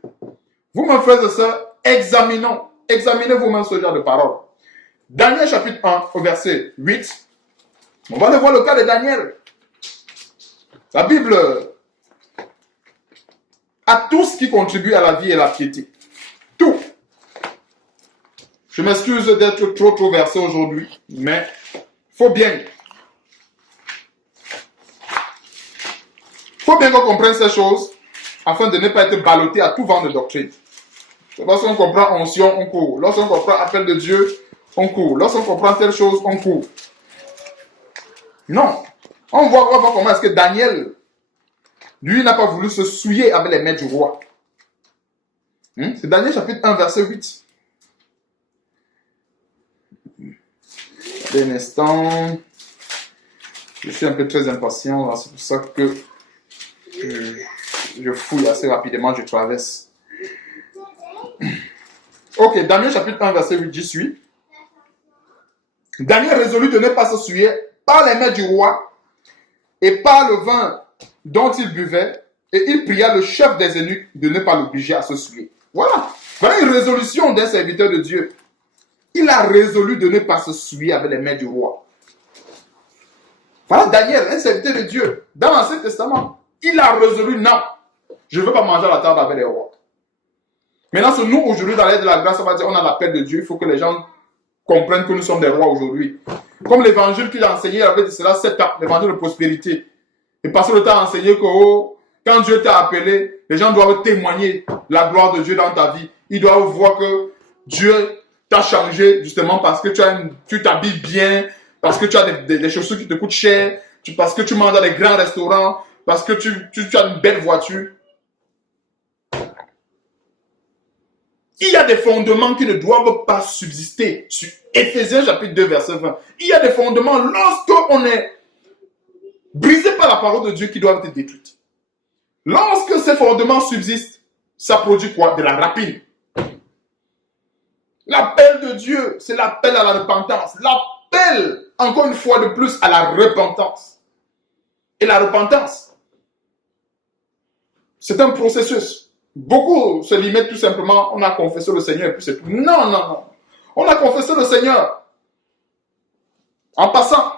Vous, mes frères et sœurs, examinez vous-même ce genre de paroles. Daniel chapitre 1, au verset 8. On va aller voir le cas de Daniel. La Bible a tout ce qui contribue à la vie et la piété. Tout. Je m'excuse d'être trop versé aujourd'hui, mais il faut bien qu'on comprenne ces choses afin de ne pas être ballotté à tout vent de doctrine. Lorsqu'on comprend onction, on court. Lorsqu'on comprend appel de Dieu, on court. Lorsqu'on comprend telle chose, on court. Non. On va voir comment est-ce que Daniel, lui, n'a pas voulu se souiller avec les mains du roi. C'est Daniel chapitre 1, verset 8. Un instant. Je suis un peu très impatient. C'est pour ça que je fouille assez rapidement, je traverse. Ok, Daniel chapitre 1, verset 8, j'y suis. Daniel résolut de ne pas se souiller par les mains du roi et par le vin dont il buvait, et il pria le chef des eunuques de ne pas l'obliger à se souiller. Voilà. Voilà une résolution d'un serviteur de Dieu. Il a résolu de ne pas se souiller avec les mains du roi. Voilà Daniel, un serviteur de Dieu, dans l'Ancien Testament. Il a résolu, non, je ne veux pas manger à la table avec les rois. Maintenant, c'est nous, aujourd'hui, dans l'aide de la grâce, on va dire, on a l'appel de Dieu. Il faut que les gens comprennent que nous sommes des rois aujourd'hui. Comme l'évangile qu'il a enseigné, il avait dit cela 7 ans, l'évangile de prospérité. Et parce que le temps a enseigné que quand Dieu t'a appelé, les gens doivent témoigner la gloire de Dieu dans ta vie. Ils doivent voir que Dieu t'a changé justement parce que tu t'habilles bien, parce que tu as des chaussures qui te coûtent cher, parce que tu manges dans des grands restaurants, parce que tu as une belle voiture. Il y a des fondements qui ne doivent pas subsister. Sur Éphésiens chapitre 2, verset 20. Il y a des fondements lorsqu'on est brisé par la parole de Dieu qui doivent être détruits. Lorsque ces fondements subsistent, ça produit quoi? De la rapine. L'appel de Dieu, c'est l'appel à la repentance. L'appel, encore une fois de plus, à la repentance. Et la repentance, c'est un processus. Beaucoup se limitent tout simplement, on a confessé le Seigneur et puis c'est tout. Non, non, non. On a confessé le Seigneur. En passant,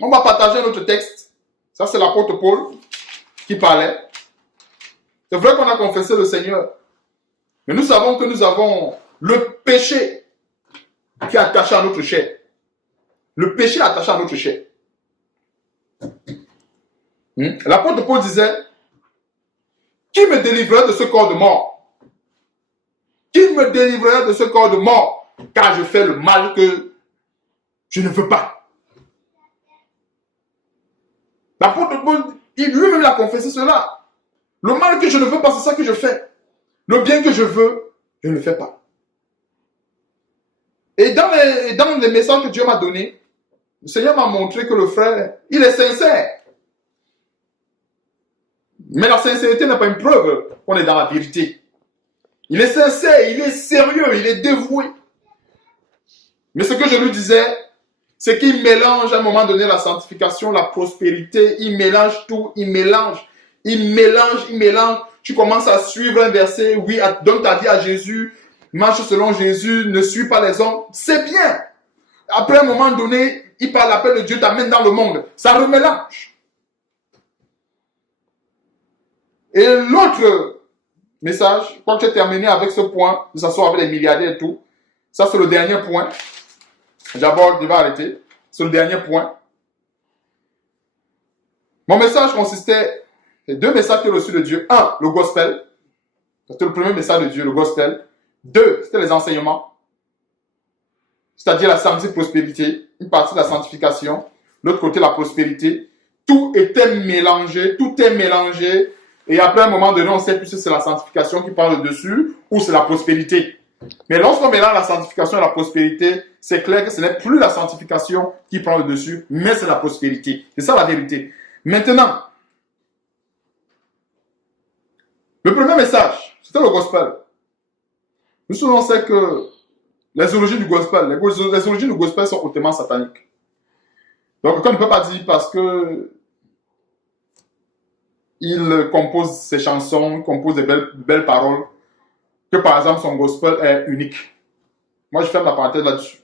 on va partager notre texte. Ça, c'est l'apôtre Paul qui parlait. C'est vrai qu'on a confessé le Seigneur. Mais nous savons que nous avons le péché qui est attaché à notre chair. Le péché est attaché à notre chair. L'apôtre Paul disait, qui me délivrerait de ce corps de mort? Qui me délivrerait de ce corps de mort? Car je fais le mal que je ne veux pas. L'apôtre Paul, il lui-même l'a confessé cela. Le mal que je ne veux pas, c'est ça que je fais. Le bien que je veux, je ne le fais pas. Et dans les messages que Dieu m'a donnés, le Seigneur m'a montré que le frère, il est sincère. Mais la sincérité n'est pas une preuve qu'on est dans la vérité. Il est sincère, il est sérieux, il est dévoué. Mais ce que je lui disais, c'est qu'il mélange à un moment donné la sanctification, la prospérité, il mélange tout, il mélange. Tu commences à suivre un verset, oui, donne ta vie à Jésus, marche selon Jésus, ne suis pas les hommes. C'est bien. Après un moment donné, il parle l'appel de Dieu, t'amène dans le monde. Ça remélange. Et l'autre message, quand j'ai terminé avec ce point, de s'asseoir avec les milliardaires et tout, ça c'est le dernier point. D'abord, je vais arrêter. C'est le dernier point. Mon message consistait, les deux messages que j'ai reçus de Dieu. Un, le gospel. C'était le premier message de Dieu, le gospel. Deux, c'était les enseignements. C'est-à-dire la santé, prospérité. Une partie de la sanctification. L'autre côté, la prospérité. Tout était mélangé, tout est mélangé. Et après un moment donné, on ne sait plus si c'est la sanctification qui parle dessus ou c'est la prospérité. Mais lorsqu'on mélange la sanctification et la prospérité, c'est clair que ce n'est plus la sanctification qui prend le dessus, mais c'est la prospérité. C'est ça la vérité. Maintenant, le premier message, c'était le gospel. Nous savons c'est que les origines du gospel, les origines du gospel sont hautement sataniques. Donc, on ne peut pas dire parce que il compose ses chansons, il compose de belles paroles, que par exemple son gospel est unique. Moi, je ferme la parenthèse là-dessus.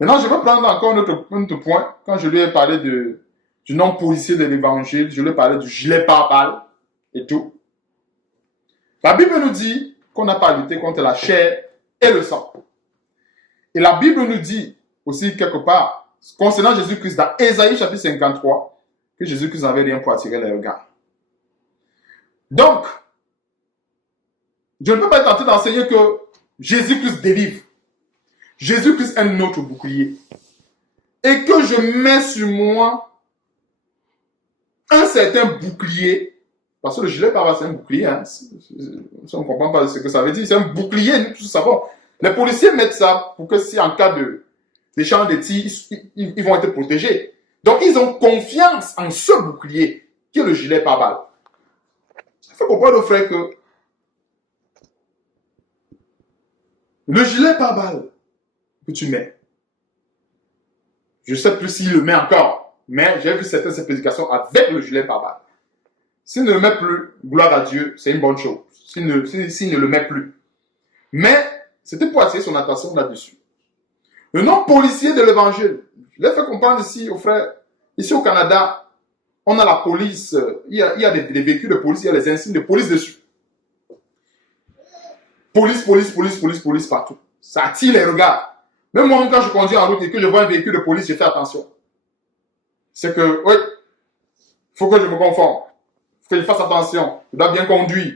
Maintenant, je vais prendre encore un autre point. Quand je lui ai parlé du nom policier de l'évangile, je lui ai parlé du gilet pare-balles et tout. La Bible nous dit qu'on n'a pas à lutter contre la chair et le sang. Et la Bible nous dit aussi quelque part, concernant Jésus-Christ, dans Ésaïe chapitre 53, que Jésus-Christ n'avait rien pour attirer les regards. Donc, je ne peux pas tenter d'enseigner que Jésus-Christ délivre. Jésus-Christ est notre bouclier. Et que je mets sur moi un certain bouclier. Parce que le gilet pare-balles, c'est un bouclier. Hein. On ne comprend pas ce que ça veut dire. C'est un bouclier, nous tous savons. Les policiers mettent ça pour que si en cas d'échange de tirs, ils vont être protégés. Donc, ils ont confiance en ce bouclier qui est le gilet pare-balles. Il faut comprendre aux frères que le gilet pare-balles que tu mets, je ne sais plus s'il le met encore, mais j'ai vu certaines prédications avec le gilet pare-balles. S'il ne le met plus, gloire à Dieu, c'est une bonne chose. S'il ne le met plus. Mais, c'était pour attirer son attention là-dessus. Le nom policier de l'évangile, je l'ai fait comprendre ici aux frères. Ici au Canada, on a la police, il y a des véhicules de police, il y a les insignes de police dessus. Police partout. Ça attire les regards. Même moi, quand je conduis en route et que je vois un véhicule de police, je fais attention. C'est que, oui, il faut que je me conforme. Il faut que je fasse attention. Je dois bien conduire.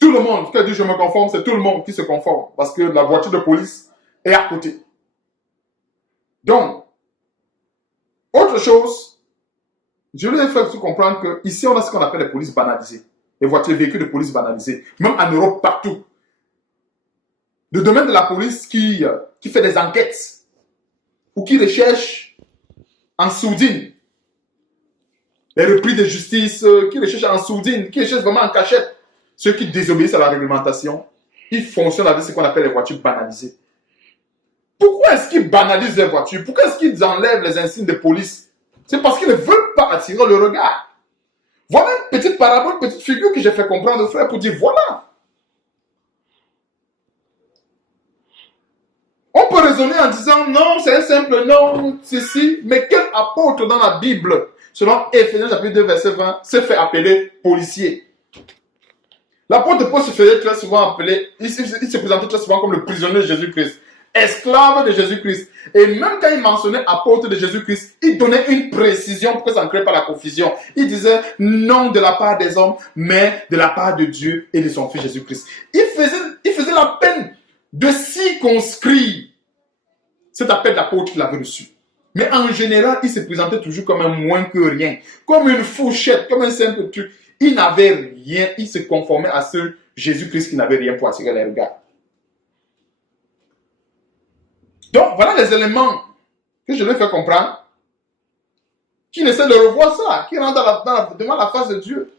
Tout le monde, qui dit je me conforme, c'est tout le monde qui se conforme. Parce que la voiture de police est à côté. Donc, autre chose, je voulais faire comprendre qu'ici, on a ce qu'on appelle les polices banalisées. Les voitures, les véhicules de police banalisés. Même en Europe, partout. Le domaine de la police qui fait des enquêtes ou qui recherche en sourdine les repris de justice, qui recherche en sourdine, qui recherche vraiment en cachette ceux qui désobéissent à la réglementation, ils fonctionnent avec ce qu'on appelle les voitures banalisées. Pourquoi est-ce qu'ils banalisent les voitures? Pourquoi est-ce qu'ils enlèvent les insignes de police? C'est parce qu'ils ne veulent pas attirer le regard. Voilà une petite parabole, une petite figure que j'ai fait comprendre aux frères pour dire voilà. On peut raisonner en disant non, c'est un simple non, ceci, mais quel apôtre dans la Bible, selon Éphésiens chapitre 2, verset 20, se fait appeler policier? L'apôtre Paul se faisait très souvent appeler, il se présentait très souvent comme le prisonnier de Jésus-Christ, esclave de Jésus-Christ. Et même quand il mentionnait apôtre de Jésus-Christ, il donnait une précision pour que ça ne crée pas la confusion. Il disait non de la part des hommes, mais de la part de Dieu et de son Fils Jésus-Christ. Il faisait la peine de circonscrire cet appel d'apôtre qu'il avait reçu. Mais en général, il se présentait toujours comme un moins que rien, comme une fourchette, comme un simple truc. Il n'avait rien, il se conformait à ce Jésus-Christ qui n'avait rien pour attirer les regards. Donc, voilà les éléments que je lui ai fait comprendre, qu'il essaie de revoir ça, qu'il rentre devant la face de Dieu.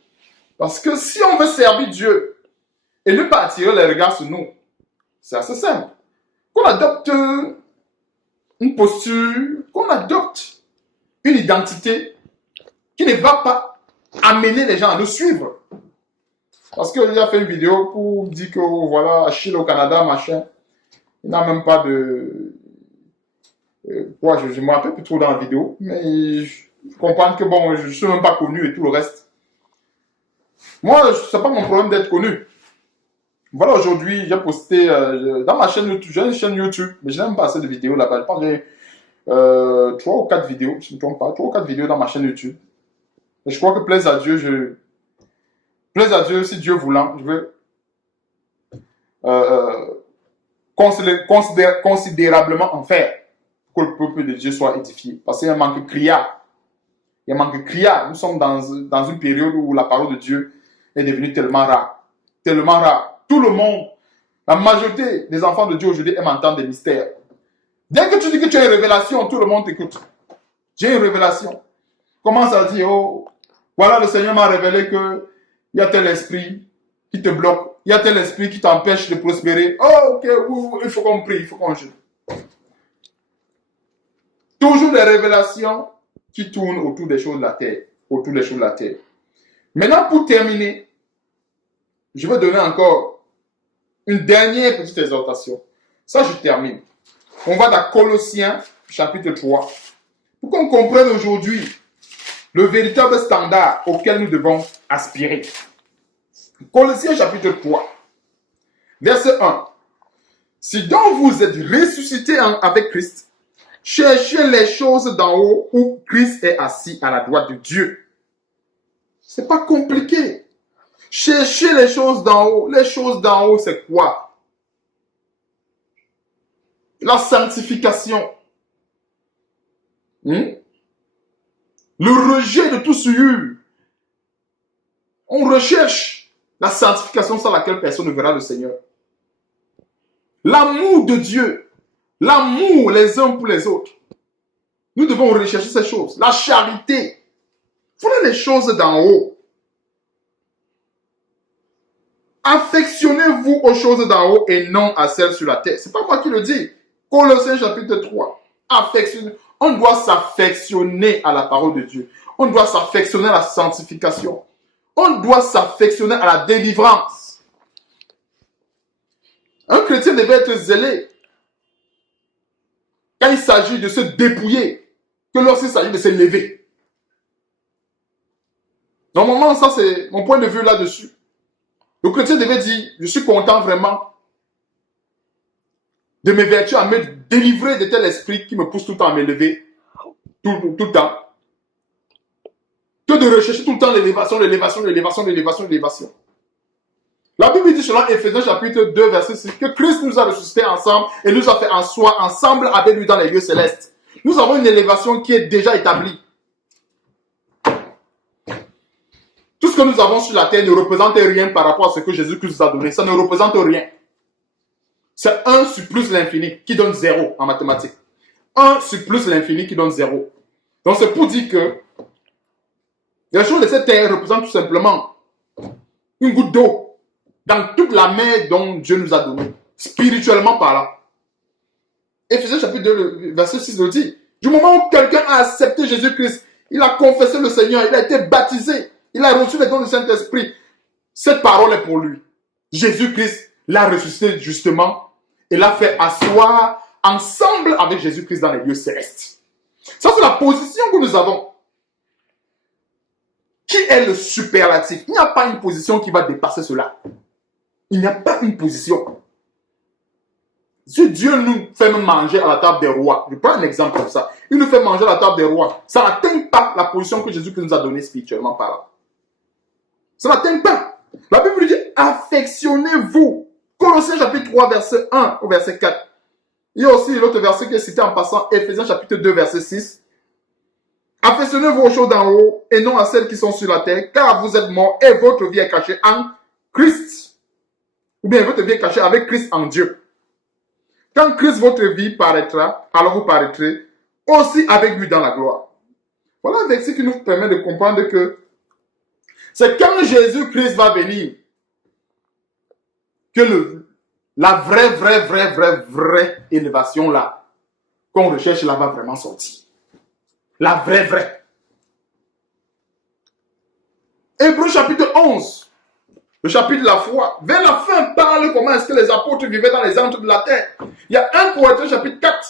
Parce que si on veut servir Dieu et ne pas attirer les regards sur nous, c'est assez simple. Qu'on adopte une posture, qu'on adopte une identité qui ne va pas amener les gens à nous suivre. Parce qu'il a fait une vidéo pour dire que voilà, Achille au Canada, machin, il n'a même pas de... je ne me rappelle plus trop dans la vidéo, mais je comprends que bon, je ne suis même pas connu et tout le reste. Moi, ce n'est pas mon problème d'être connu. Voilà, aujourd'hui, j'ai posté dans ma chaîne YouTube, j'ai une chaîne YouTube, mais je n'ai même pas assez de vidéos là-bas. Je pense que j'ai 3 ou 4 vidéos, je ne me trompe pas, 3 ou 4 vidéos dans ma chaîne YouTube. Et je crois que plaise à Dieu, si Dieu voulant, je veux considérablement en faire pour que le peuple de Dieu soit édifié. Parce qu'il y a un manque criard. Il y a un manque criard. Nous sommes dans une période où la parole de Dieu est devenue tellement rare. Tellement rare. Tout le monde, la majorité des enfants de Dieu aujourd'hui aiment entendre des mystères. Dès que tu dis que tu as une révélation, tout le monde t'écoute. J'ai une révélation. Commence à dire, oh, voilà, le Seigneur m'a révélé qu'il y a tel esprit qui te bloque. il y a tel esprit qui t'empêche de prospérer. Oh, ok, il faut qu'on prie, il faut qu'on jeûne. Toujours des révélations qui tournent autour des choses de la terre. Autour des choses de la terre. Maintenant, pour terminer, je vais donner encore une dernière petite exhortation. Ça, je termine. On va dans Colossiens, chapitre 3. Pour qu'on comprenne aujourd'hui le véritable standard auquel nous devons aspirer. Colossiens, chapitre 3, verset 1. Si donc vous êtes ressuscités avec Christ, cherchez les choses d'en haut où Christ est assis à la droite de Dieu. C'est pas compliqué. Cherchez les choses d'en haut. Les choses d'en haut, c'est quoi? La sanctification. Le rejet de tout souillure. On recherche la sanctification sans laquelle personne ne verra le Seigneur. L'amour de Dieu. L'amour les uns pour les autres. Nous devons rechercher ces choses. La charité. Voilà les choses d'en haut. Affectionnez-vous aux choses d'en haut et non à celles sur la terre. C'est pas moi qui le dis. Colossiens chapitre 3. On doit s'affectionner à la parole de Dieu. On doit s'affectionner à la sanctification. On doit s'affectionner à la délivrance. Un chrétien devait être zélé quand il s'agit de se dépouiller que lorsqu'il s'agit de se lever. Normalement, ça c'est mon point de vue là-dessus. Le chrétien devait dire, je suis content vraiment de mes vertus à me délivrer de tel esprit qui me pousse tout le temps à me lever, tout le temps. Que de rechercher tout le temps l'élévation. La Bible dit selon Éphésiens chapitre 2 verset 6 que Christ nous a ressuscités ensemble et nous a fait en soi ensemble avec lui dans les lieux célestes. Nous avons une élévation qui est déjà établie. Tout ce que nous avons sur la terre ne représente rien par rapport à ce que Jésus-Christ nous a donné. Ça ne représente rien. C'est 1 sur plus l'infini qui donne 0 en mathématiques. 1 sur plus l'infini qui donne 0. Donc c'est pour dire que les choses de cette terre représentent tout simplement une goutte d'eau dans toute la mer dont Dieu nous a donné, spirituellement parlant. Éphésiens chapitre 2, verset 6 le dit. Du moment où quelqu'un a accepté Jésus-Christ, il a confessé le Seigneur, il a été baptisé, il a reçu les dons du Saint-Esprit. Cette parole est pour lui. Jésus-Christ l'a ressuscité justement et l'a fait asseoir ensemble avec Jésus-Christ dans les lieux célestes. Ça, c'est la position que nous avons. Qui est le superlatif? Il n'y a pas une position qui va dépasser cela. Il n'y a pas une position. Si Dieu nous fait manger à la table des rois, je prends un exemple comme ça, il nous fait manger à la table des rois, ça n'atteint pas la position que Jésus nous a donnée spirituellement parlant. Ça n'atteint pas. La Bible dit, affectionnez-vous. Colossiens chapitre 3, verset 1 au verset 4. Il y a aussi l'autre verset qui est cité en passant, Éphésiens chapitre 2, verset 6. Affectionnez-vous aux choses d'en haut et non à celles qui sont sur la terre, car vous êtes morts et votre vie est cachée en Christ. Ou bien votre vie est cachée avec Christ en Dieu. Quand Christ, votre vie, paraîtra, alors vous paraîtrez aussi avec lui dans la gloire. Voilà un verset qui nous permet de comprendre que c'est quand Jésus-Christ va venir que la vraie élévation là, qu'on recherche là, va vraiment sortir. La vraie. Hébreux chapitre 11, le chapitre de la foi, vers la fin parle comment est-ce que les apôtres vivaient dans les antres de la terre. Il y a 1 Corinthiens chapitre 4,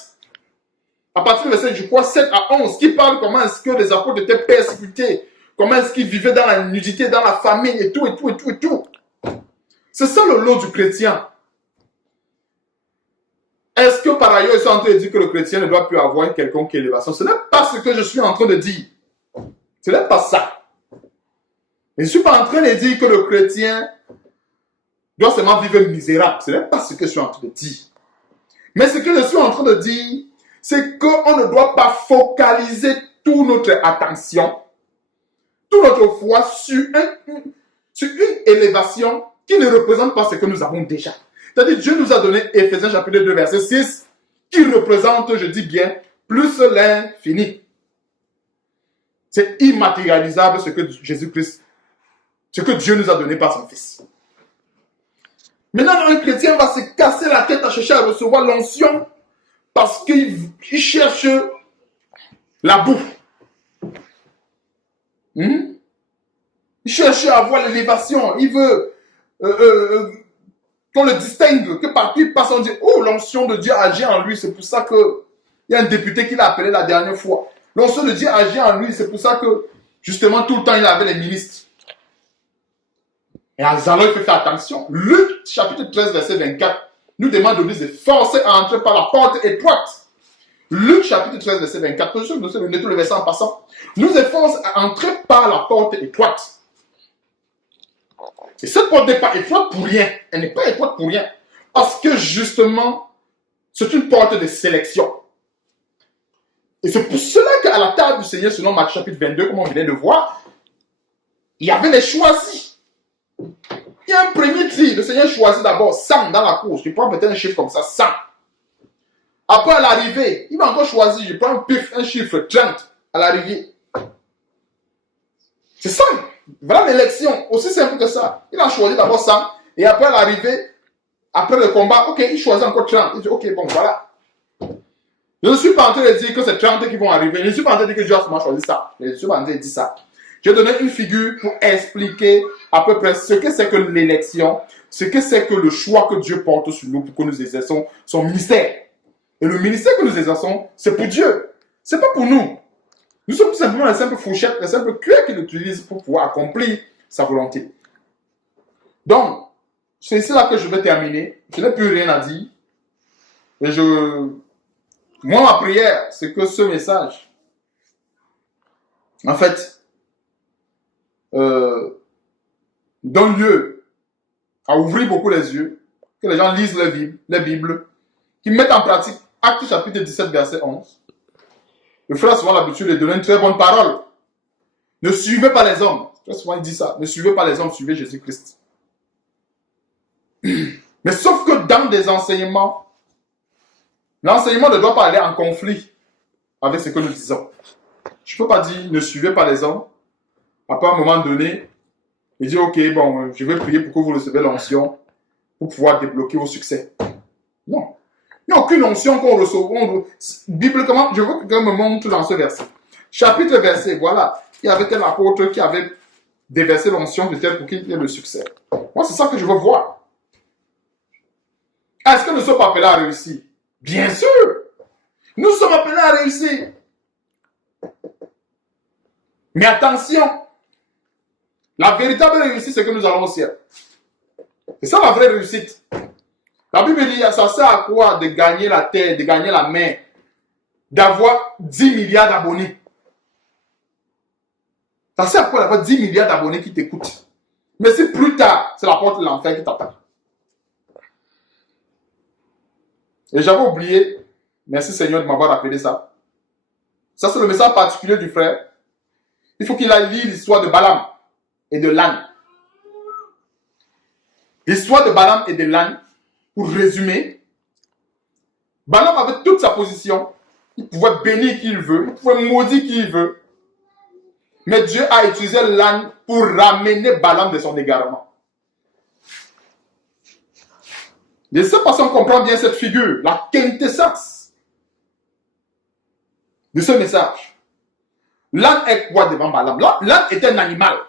à partir du verset, je crois, 7 à 11, qui parle comment est-ce que les apôtres étaient persécutés, comment est-ce qu'ils vivaient dans la nudité, dans la famine et tout. C'est ça le lot du chrétien. Est-ce que par ailleurs, ils sont en train de dire que le chrétien ne doit plus avoir une quelconque élévation? Ce n'est pas ce que je suis en train de dire. Ce n'est pas ça. Je ne suis pas en train de dire que le chrétien doit seulement vivre misérable. Ce n'est pas ce que je suis en train de dire. Mais ce que je suis en train de dire, c'est qu'on ne doit pas focaliser toute notre attention, toute notre foi sur une élévation qui ne représente pas ce que nous avons déjà. C'est-à-dire, Dieu nous a donné Éphésiens chapitre 2, verset 6, qui représente, je dis bien, plus l'infini. C'est immatérialisable ce que Jésus-Christ, ce que Dieu nous a donné par son Fils. Maintenant, un chrétien va se casser la tête à chercher à recevoir l'onction parce qu'il cherche la bouffe. Il cherche à avoir l'élévation. Il veut qu'on le distingue, que partout il passe, on dit, oh, l'onction de Dieu agit en lui. C'est pour ça qu'il y a un député qui l'a appelé la dernière fois. L'onction de Dieu agit en lui. C'est pour ça que, justement, tout le temps, il avait les ministres. Et alors, il faut faire attention. Luc, chapitre 13, verset 24, nous demande de nous efforcer à entrer par la porte étroite. Luc, chapitre 13, verset 24, je vais donner tout le verset en passant. Nous efforce à entrer par la porte étroite. Et cette porte n'est pas étroite pour rien. Elle n'est pas étroite pour rien. Parce que justement, c'est une porte de sélection. Et c'est pour cela qu'à la table du Seigneur, selon Matthieu chapitre 22, comme on vient de le voir, il y avait les choisis. Il y a un premier tri. Le Seigneur choisit d'abord 100 dans la course. Je prends peut-être un chiffre comme ça, 100. Après, à l'arrivée, il va encore choisir. Je prends un chiffre 30 à l'arrivée. C'est ça. Voilà l'élection. Aussi simple que ça. Il a choisi d'abord 100. Et après, à l'arrivée, après le combat, ok, il choisit encore 30. Il dit, ok, bon, voilà. Je ne suis pas en train de dire que c'est 30 qui vont arriver. Je ne suis pas en train de dire que Dieu a seulement choisi ça. Je suis pas en train de dire ça. Je vais donner une figure pour expliquer à peu près ce que c'est que l'élection, ce que c'est que le choix que Dieu porte sur nous pour que nous exerçons son ministère. Et le ministère que nous exerçons, c'est pour Dieu. C'est pas pour nous. Nous sommes tout simplement les simples fourchettes, les simples cuillères qu'il utilise pour pouvoir accomplir sa volonté. Donc, c'est ici là que je vais terminer. Je n'ai plus rien à dire. Et moi, ma prière, c'est que ce message, en fait, donne lieu à ouvrir beaucoup les yeux, que les gens lisent les Bibles, qu'ils mettent en pratique Actes chapitre 17, verset 11. Le frère a souvent l'habitude de donner une très bonne parole. Ne suivez pas les hommes. Très souvent il dit ça. Ne suivez pas les hommes, suivez Jésus-Christ. Mais sauf que dans des enseignements, l'enseignement ne doit pas aller en conflit avec ce que nous disons. Je ne peux pas dire ne suivez pas les hommes. Après un moment donné, il dit ok, bon, je vais prier pour que vous recevez l'onction pour pouvoir débloquer vos succès. Non. Il n'y a aucune onction qu'on reçoit. Bibliquement, je veux que quelqu'un me montre dans ce verset. Chapitre verset, voilà. Il y avait tel apôtre qui avait déversé l'onction de tel pour qu'il ait le succès. Moi, c'est ça que je veux voir. Est-ce que nous sommes appelés à réussir? Bien sûr. Nous sommes appelés à réussir. Mais attention. La véritable réussite, c'est que nous allons au ciel. C'est ça la vraie réussite. La Bible dit, ça sert à quoi de gagner la terre, de gagner la mer, d'avoir 10 milliards d'abonnés? Ça sert à quoi d'avoir 10 milliards d'abonnés qui t'écoutent? Mais si plus tard, c'est la porte de l'enfer qui t'attend. Et j'avais oublié, merci Seigneur de m'avoir rappelé ça. Ça, c'est le message particulier du frère. Il faut qu'il aille lire l'histoire de Balaam et de l'âne. L'histoire de Balaam et de l'âne, pour résumer, Balaam avait toute sa position. Il pouvait bénir qui il veut, il pouvait maudire qui il veut. Mais Dieu a utilisé l'âne pour ramener Balaam de son égarement. De cette façon, on comprend bien cette figure, la quintessence de ce message. L'âne est quoi devant Balaam? L'âne était un animal.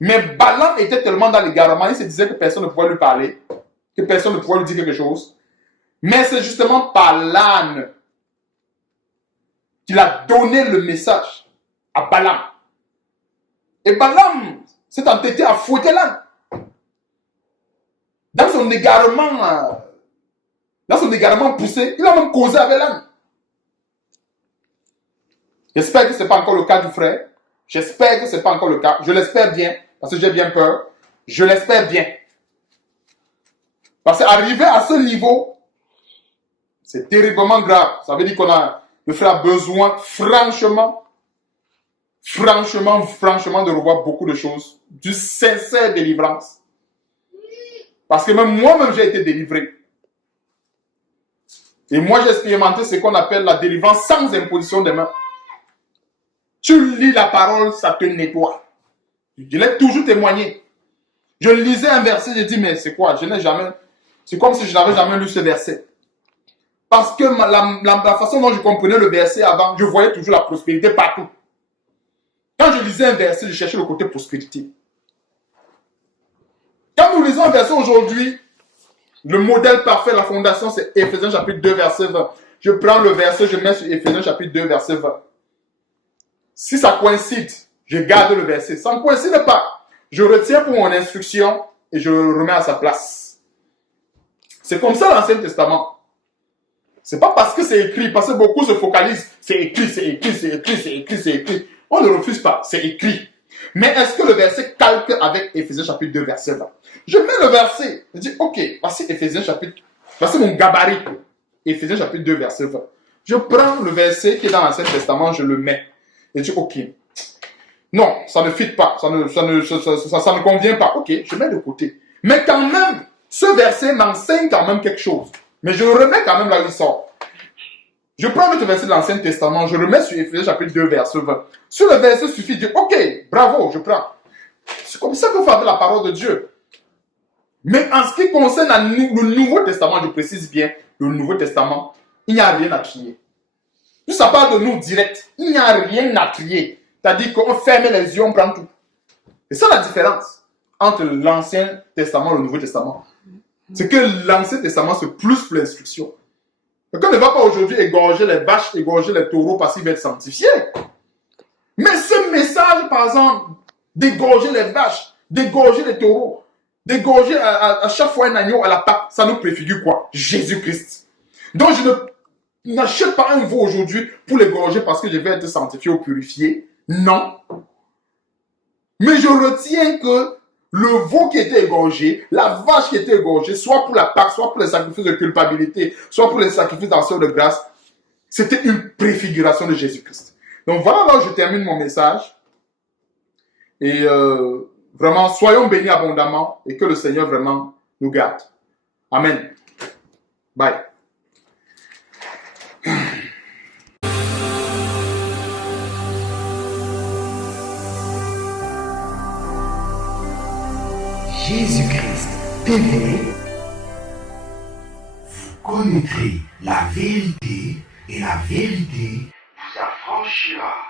Mais Balaam était tellement dans l'égarement, il se disait que personne ne pouvait lui parler, que personne ne pouvait lui dire quelque chose. Mais c'est justement par l'âne qu'il a donné le message à Balaam. Et Balaam s'est entêté à fouetter l'âne. Dans son égarement poussé, il a même causé avec l'âne. J'espère que ce n'est pas encore le cas du frère. J'espère que ce n'est pas encore le cas. Je l'espère bien, parce que j'ai bien peur. Je l'espère bien. Parce qu'arriver à ce niveau, c'est terriblement grave. Ça veut dire le frère a besoin franchement de revoir beaucoup de choses. Du sincère délivrance. Parce que même moi-même, j'ai été délivré. Et moi, j'ai expérimenté ce qu'on appelle la délivrance sans imposition des mains. Tu lis la parole, ça te nettoie. Je l'ai toujours témoigné. Je lisais un verset, j'ai dit, mais c'est quoi? C'est comme si je n'avais jamais lu ce verset. Parce que la façon dont je comprenais le verset avant, je voyais toujours la prospérité partout. Quand je lisais un verset, je cherchais le côté prospérité. Quand nous lisons un verset aujourd'hui, le modèle parfait, la fondation, c'est Éphésiens chapitre 2, verset 20. Je prends le verset, je mets sur Éphésiens chapitre 2, verset 20. Si ça coïncide, je garde le verset. Ça ne coïncide pas. Je retiens pour mon instruction et je le remets à sa place. C'est comme ça l'Ancien Testament. C'est pas parce que c'est écrit, parce que beaucoup se focalisent. C'est écrit, c'est écrit, c'est écrit, c'est écrit, c'est écrit. On ne refuse pas, c'est écrit. Mais est-ce que le verset calque avec Éphésiens chapitre 2, verset 20? Je mets le verset. Je dis, ok, voici Éphésiens chapitre, voici mon gabarit. Éphésiens chapitre 2, verset 20. Je prends le verset qui est dans l'Ancien Testament, je le mets. Et je dis, ok. Non, ça ne fit pas, ça ne convient pas. Ok, je mets de côté. Mais quand même, ce verset m'enseigne quand même quelque chose. Mais je le remets quand même là où il sort. Je prends le verset de l'Ancien Testament, je le mets sur Éphésiens chapitre 2, verset 20. Sur le verset suffit de dire, ok, bravo, je prends. C'est comme ça que vous faites la parole de Dieu. Mais en ce qui concerne le Nouveau Testament, je précise bien, le Nouveau Testament, il n'y a rien à crier. Tout ça parle de nous direct. Il n'y a rien à crier. C'est-à-dire qu'on ferme les yeux, on prend tout. C'est ça la différence entre l'Ancien Testament et le Nouveau Testament. C'est que l'Ancien Testament, c'est plus pour l'instruction. Quelqu'un ne va pas aujourd'hui égorger les vaches, égorger les taureaux parce qu'il va être sanctifié. Mais ce message, par exemple, d'égorger les vaches, d'égorger les taureaux, d'égorger à chaque fois un agneau à la Pâque, ça nous préfigure quoi? Jésus-Christ. Donc je n'achète pas un veau aujourd'hui pour l'égorger parce que je vais être sanctifié ou purifié. Non. Mais je retiens que le veau qui était égorgé, la vache qui était égorgée, soit pour la Pâque, soit pour les sacrifices de culpabilité, soit pour les sacrifices d'action de grâce, c'était une préfiguration de Jésus-Christ. Donc voilà là où je termine mon message. Et vraiment, soyons bénis abondamment et que le Seigneur vraiment nous garde. Amen. Bye. Jésus-Christ TV, vous connaîtrez la vérité et la vérité vous affranchira.